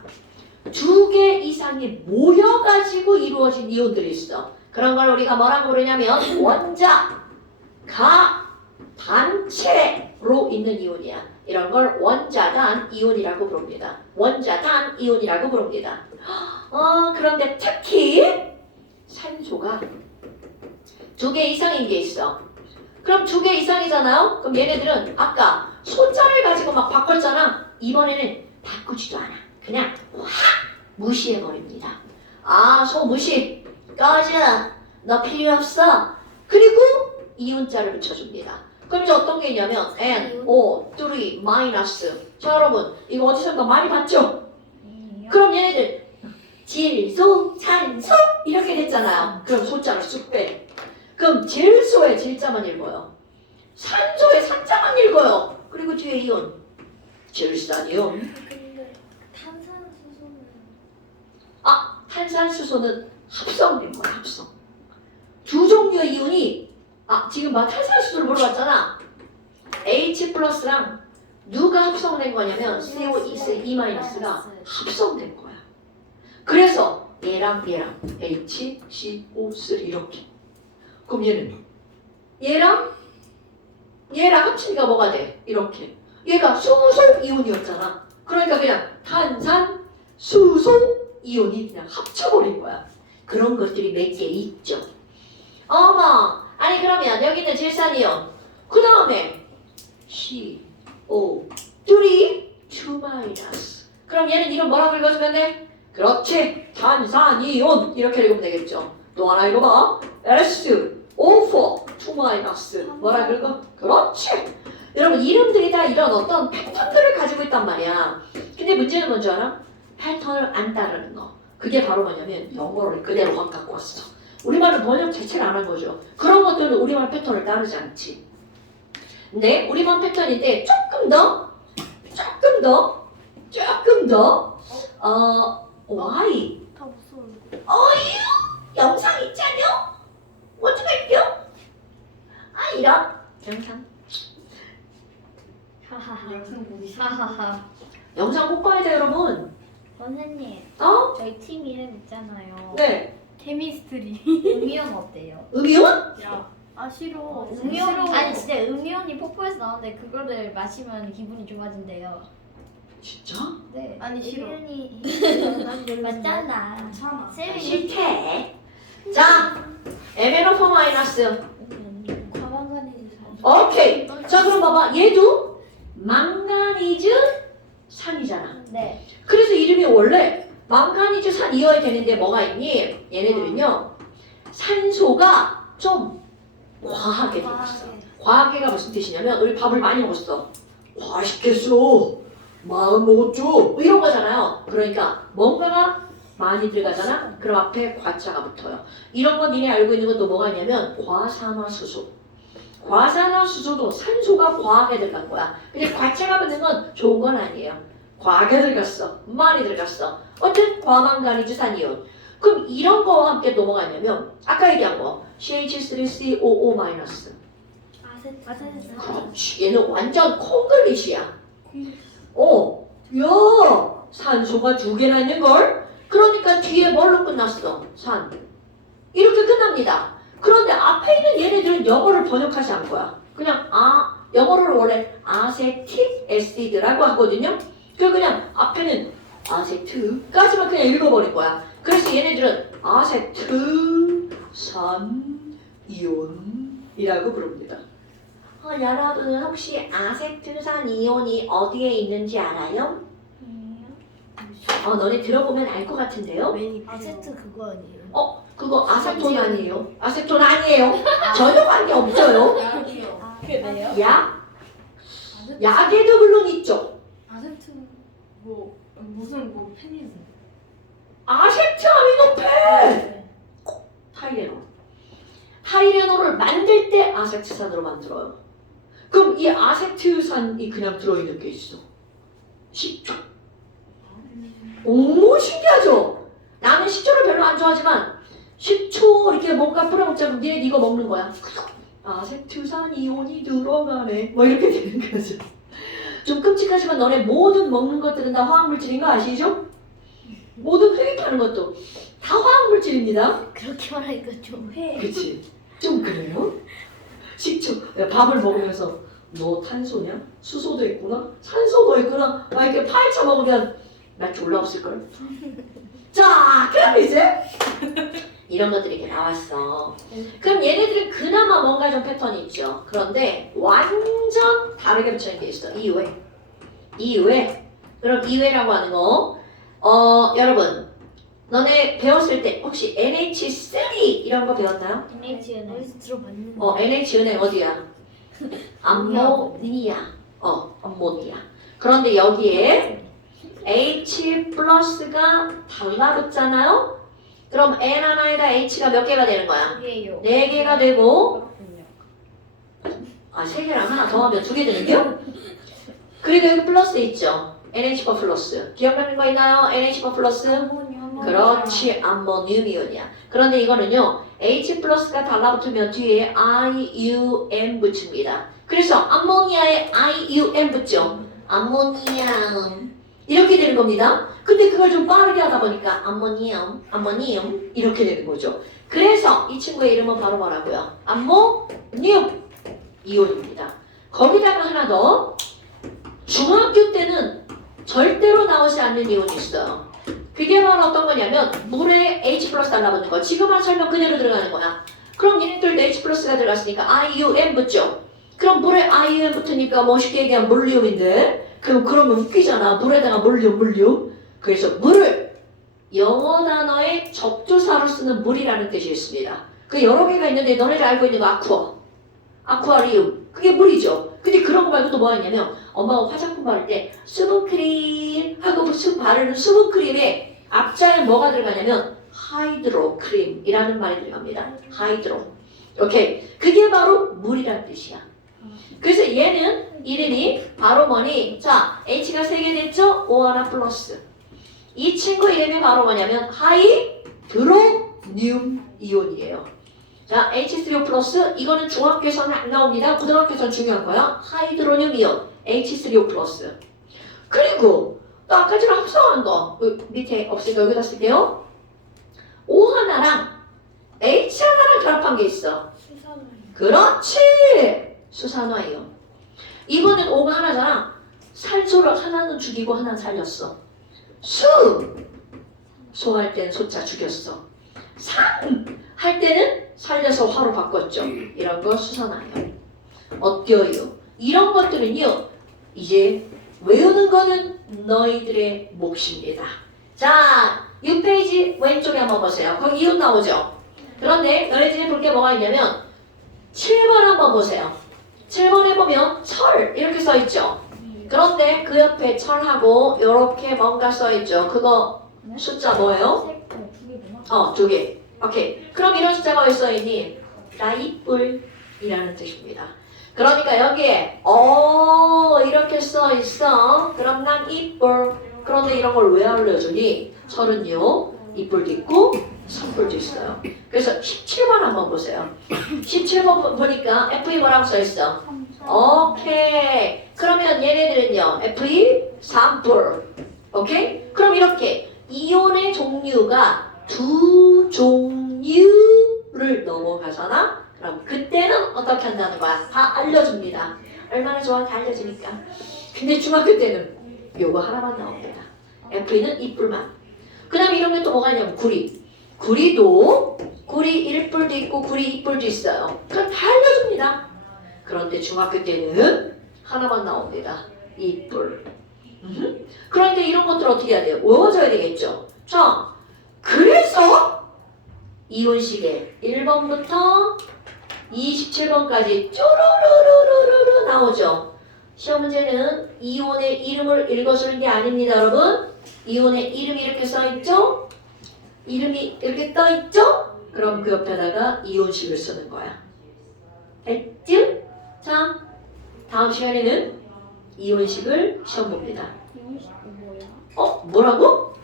2개 이상이 모여가지고 이루어진 이온들이 있어. 그런 걸 우리가 뭐라고 부르냐면 원자, 가, 단체로 있는 이온이야. 이런 걸 원자단 이온이라고 부릅니다. 원자단 이온이라고 부릅니다. 그런데 특히 산소가 2개 이상인 게 있어. 그럼 2개 이상이잖아요? 그럼 얘네들은 아까 소자를 가지고 막 바꿨잖아. 이번에는 바꾸지도 않아. 그냥 확 무시해버립니다. 소 무시. 꺼져. 너 필요 없어. 그리고 이온자를 붙여줍니다. 그럼 이제 어떤 게 있냐면 NO3 마이너스. 자, 여러분 이거 어디선가 많이 봤죠? 그럼 얘네들 질소, 산소 이렇게 됐잖아요. 그럼 소자를 쑥 빼. 그럼 질소의 질자만 읽어요. 산소의 산자만 읽어요. 그리고 뒤에 이온. 질산이온. 근데 탄산수소는 탄산수소는 합성된 거야, 합성. 2 종류의 이온이 지금 막 탄산수소를 물어봤잖아. H 플러스랑 누가 합성된 거냐면 CO2-가 합성된 거야. 그래서 얘랑 HCO3 이렇게. 그럼 얘랑 합치니까 뭐가 돼? 이렇게. 얘가 수소 이온이었잖아. 그러니까 그냥 탄산, 수소 이온이 그냥 합쳐버린 거야. 그런 것들이 몇 개 있죠. 아니 그러면 여기 있는 질산이온. 그 다음에 CO3 2 마이너스. 그럼 얘는 이름 뭐라고 읽어주면 돼? 그렇지. 탄산이온 이렇게 읽으면 되겠죠. 또 하나 읽어봐. S O4 2 마이너스 뭐라 그러고 그렇지. 여러분 이름들이 다 이런 어떤 패턴들을 가지고 있단 말이야. 근데 문제는 뭔지 알아? 패턴을 안 따르는 거. 그게 바로 뭐냐면 영어를 그대로 확 갖고 왔어. 우리말은 번역 자체를 안 한 거죠. 그런 것들은 우리말 패턴을 따르지 않지. 네, 우리말 패턴인데 조금 더 why? 다 무서워. 영상 있잖요? 어떡할게요? 아 이런 영상 하하하. 영상 보기 싫어. 하하하. 영상 꼭 봐야 돼 여러분. 선생님, 어? 저희 팀 이름 있잖아요. 네. 케미스트리. 음이온 어때요? 음이온? 야. 아 싫어. 음이온 싫어. 아니 진짜 음이온이 폭포에서 나오는데 그거를 마시면 기분이 좋아진대요. 진짜? 네. 아니, 싫어. 음이온이 맞잖아. 참아. 쌤이 싫대. 자, MnO4 마이너스. 과망간이 오케이. 자 그럼 봐봐. 얘도 망가니즈 산이잖아. 네. 그래서 이름이 원래 망가니즈 산이어야 되는데 뭐가 있니? 얘네들은요. 산소가 좀 과하게 들어갔어. 과하게가 무슨 뜻이냐면 우리 밥을 많이 먹었어. 맛있겠어. 마음 먹었죠. 뭐 이런 거잖아요. 그러니까 뭔가가 많이 들어가잖아. 그럼 앞에 과자가 붙어요. 이런 건 니네 알고 있는 것도 뭐가 있냐면 과산화수소. 과산화수소도 산소가 과하게 들어간 거야. 근데 과자가 붙는 건 좋은 건 아니에요. 과하게 들어갔어. 많이 들어갔어. 어쨌든 과망가니즈산이온. 그럼 이런 거와 함께 뭐가 있냐면 아까 얘기한 거 CH3COO 마이너스. 아세트. 그렇지. 얘는 완전 콩글리시야. 야, 산소가 2개나 있는 걸. 그러니까 뒤에 뭘로 끝났어? 산. 이렇게 끝납니다. 그런데 앞에 있는 얘네들은 영어를 번역하지 않은 거야. 그냥 영어로는 원래 아세틱 애시드라고 하거든요. 그냥 앞에는 아세트까지만 그냥 읽어버린 거야. 그래서 얘네들은 아세트산이온이라고 부릅니다. 여러분 혹시 아세트산 이온이 어디에 있는지 알아요? 너네 들어보면 알 것 같은데요? 메인 아세트 그거 아니에요? 그거 아세톤 아니에요? 아세톤 아니에요? 전혀 관계 없어요. 약이요. 그래요? 약에도 물론 있죠. 아세트 뭐 무슨 뭐 페니즈. 아세트 아미노펜. 타이레놀. 타이레놀을 만들 때 아세트산으로 만들어요. 그럼 이 아세트산이 그냥 들어있는 게 있어. 식초. 오 신기하죠? 나는 식초를 별로 안 좋아하지만 식초 이렇게 뭔가 뿌려먹자면 니네 이거 먹는 거야. 아세트산 이온이 들어가네. 뭐 이렇게 되는 거죠. 좀 끔찍하지만 너네 모든 먹는 것들은 다 화학물질인 거 아시죠? 모든 흡입하는 것도 다 화학물질입니다. 그렇게 말하니까 좀 해. 그치? 좀 그래요? 식초. 밥을 먹으면서 너 탄소냐? 수소도 있구나? 산소도 있구나? 막 이렇게 파헤쳐 먹으면 나 올라없을걸? 자, 그럼 이제 이런 것들이 이렇게 나왔어. 그럼 얘네들은 그나마 뭔가 좀 패턴이 있죠. 그런데 완전 다르게 붙여있는 게 있어. 이외. 그럼 이외라고 하는 거 여러분 너네 배웠을 때 혹시 NH3 이런 거 배웠나요? NHN 어디서 들어봤는데. NH은행 어디야? 암모니아. 암모니아. 그런데 여기에 H 플러스가 달라붙잖아요? 그럼 N 하나에다 H가 몇 개가 되는 거야? 이게요. 4개가 되고 그렇군요. 3개랑 하나 더하면 2개 되는데요? 그리고 여기 플러스 있죠? NH4 플러스. 기억나는 거 있나요? NH4 플러스? 그렇지, 암모늄이온이야. 그런데 이거는요, H 플러스가 달라붙으면 뒤에 IUM 붙입니다. 그래서 암모니아에 IUM 붙죠? 암모니아. 이렇게 되는 겁니다. 근데 그걸 좀 빠르게 하다 보니까 암모니움 이렇게 되는 거죠. 그래서 이 친구의 이름은 바로 뭐라고요? 암모늄 이온입니다. 거기다가 하나 더 중학교 때는 절대로 나오지 않는 이온이 있어요. 그게 바로 어떤 거냐면 물에 H 플러스 달라붙는 거. 지금 한 설명 그대로 들어가는 거야. 그럼 얘네들도 H 플러스가 들어갔으니까 IUM 붙죠. 그럼 물에 IUM 붙으니까 멋있게 얘기하면 물륨인데 그러면 웃기잖아. 물에다가 물륨. 그래서 물을 영어 단어의 접두사로 쓰는 물이라는 뜻이 있습니다. 그 여러 개가 있는데 너네들 알고 있는 거 아쿠아리움. 그게 물이죠. 근데 그런 거 말고 또 뭐가 있냐면 엄마가 화장품 바를 때 수분크림 하고 바르는 수분크림에 앞자에 뭐가 들어가냐면 하이드로크림이라는 말이 들어갑니다. 하이드로. 오케이. 그게 바로 물이란 뜻이야. 그래서 얘는 이름이 바로 뭐니? 자, H가 3개 됐죠? O 하나 플러스. 이 친구 이름이 바로 뭐냐면 하이드로늄 이온이에요. 자, H3O 플러스. 이거는 중학교에서는 안 나옵니다. 고등학교에서는 중요한 거야. 하이드로늄 이온 H3O 플러스. 그리고 또 아까 전에 합성한 거 밑에 없으니까 여기다 쓸게요. O 하나랑 H 하나랑 결합한 게 있어. 그렇지. 수산화이온. 이거는 O가 하나잖아. 살소를 하나는 죽이고 하나는 살렸어. 소할 때는 소자 죽였어. 할 때는 살려서 화로 바꿨죠. 이런 거 수산화이온. 어때요? 이런 것들은요. 이제 외우는 거는 너희들의 몫입니다. 자, 6페이지 왼쪽에 한번 보세요. 거기 이온 나오죠? 그런데 너희들이 볼 게 뭐가 있냐면 7번 한번 보세요. 7번에 보면 철 이렇게 써있죠? 그런데 그 옆에 철하고 이렇게 뭔가 써있죠? 그거 숫자 뭐예요? 2개구나. 2개. 오케이. 그럼 이런 숫자가 왜 써있니? 나이뿔이라는 뜻입니다. 그러니까 여기에 이렇게 써있어. 그럼 난 이뿔. 그런데 이런 걸 왜 알려주니? 철은요. 이뿔도 있고 선뿔도 있어요. 그래서 17번 한번 보세요. 17번 보니까 FE 뭐라고 써있어? 오케이. 그러면 얘네들은요. FE 3뿔. 오케이? 그럼 이렇게 이온의 종류가 두 종류를 넘어가잖아? 그럼 그때는 어떻게 한다는 거야? 다 알려줍니다. 얼마나 좋아? 다 알려주니까. 근데 중학교 때는 요거 하나만 나옵니다. FE는 이뿔만. 그 다음에 이런 게 또 뭐가 있냐면 구리. 구리도 구리 1뿔도 있고 구리 2뿔도 있어요. 그럼 다 알려줍니다. 그런데 중학교 때는 하나만 나옵니다. 2뿔. 그런데 이런 것들 어떻게 해야 돼요? 외워줘야 되겠죠. 자, 그래서 이온식에 1번부터 27번까지 쪼르르르르르 나오죠. 시험 문제는 이온의 이름을 읽어주는 게 아닙니다, 여러분. 이온의 이름이 이렇게 써있죠? 이름이 이렇게 떠있죠? 그럼 그 옆에다가 이온식을 쓰는 거야. 됐지? 자, 다음 시간에는 이온식을 시험 봅니다. 뭐라고?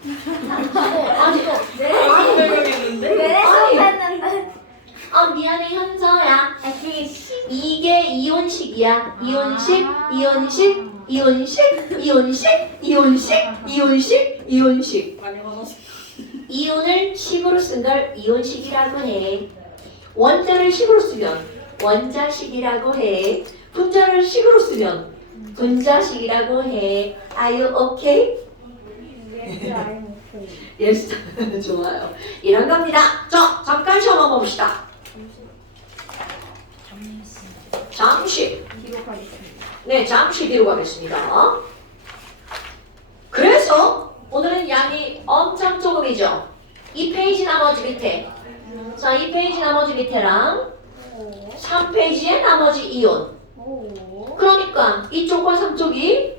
아니, 그래서 했는데. 미안해 현서야. 그게 이게 이온식이야. 이온식, 이온식, 이온식, 이온식, 이온식, 이온식, 이온식. 이온을 식으로 쓴 걸 이온식이라고 해. 원자를 식으로 쓰면 원자식이라고 해. 분자를 식으로 쓰면 분자식이라고 해. Are you okay? Yes. 좋아요. 이런 겁니다. 자, 잠깐 시험 한번 봅시다. 잠시. 네, 잠시 뒤로 가겠습니다. 그래서 오늘은 양이 엄청 조금이죠. 이 페이지 나머지 밑에. 자, 이 페이지 나머지 밑에랑 3페이지의 나머지 이온. 그러니까 이쪽과 3쪽이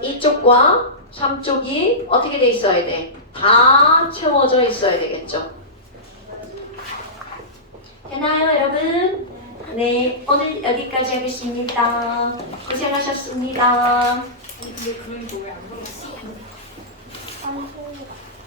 이쪽과 3쪽이 어떻게 돼 있어야 돼? 다 채워져 있어야 되겠죠. 되나요, 여러분? 네, 오늘 여기까지 하겠습니다. 고생하셨습니다. 근데 그런 거왜안 보였어?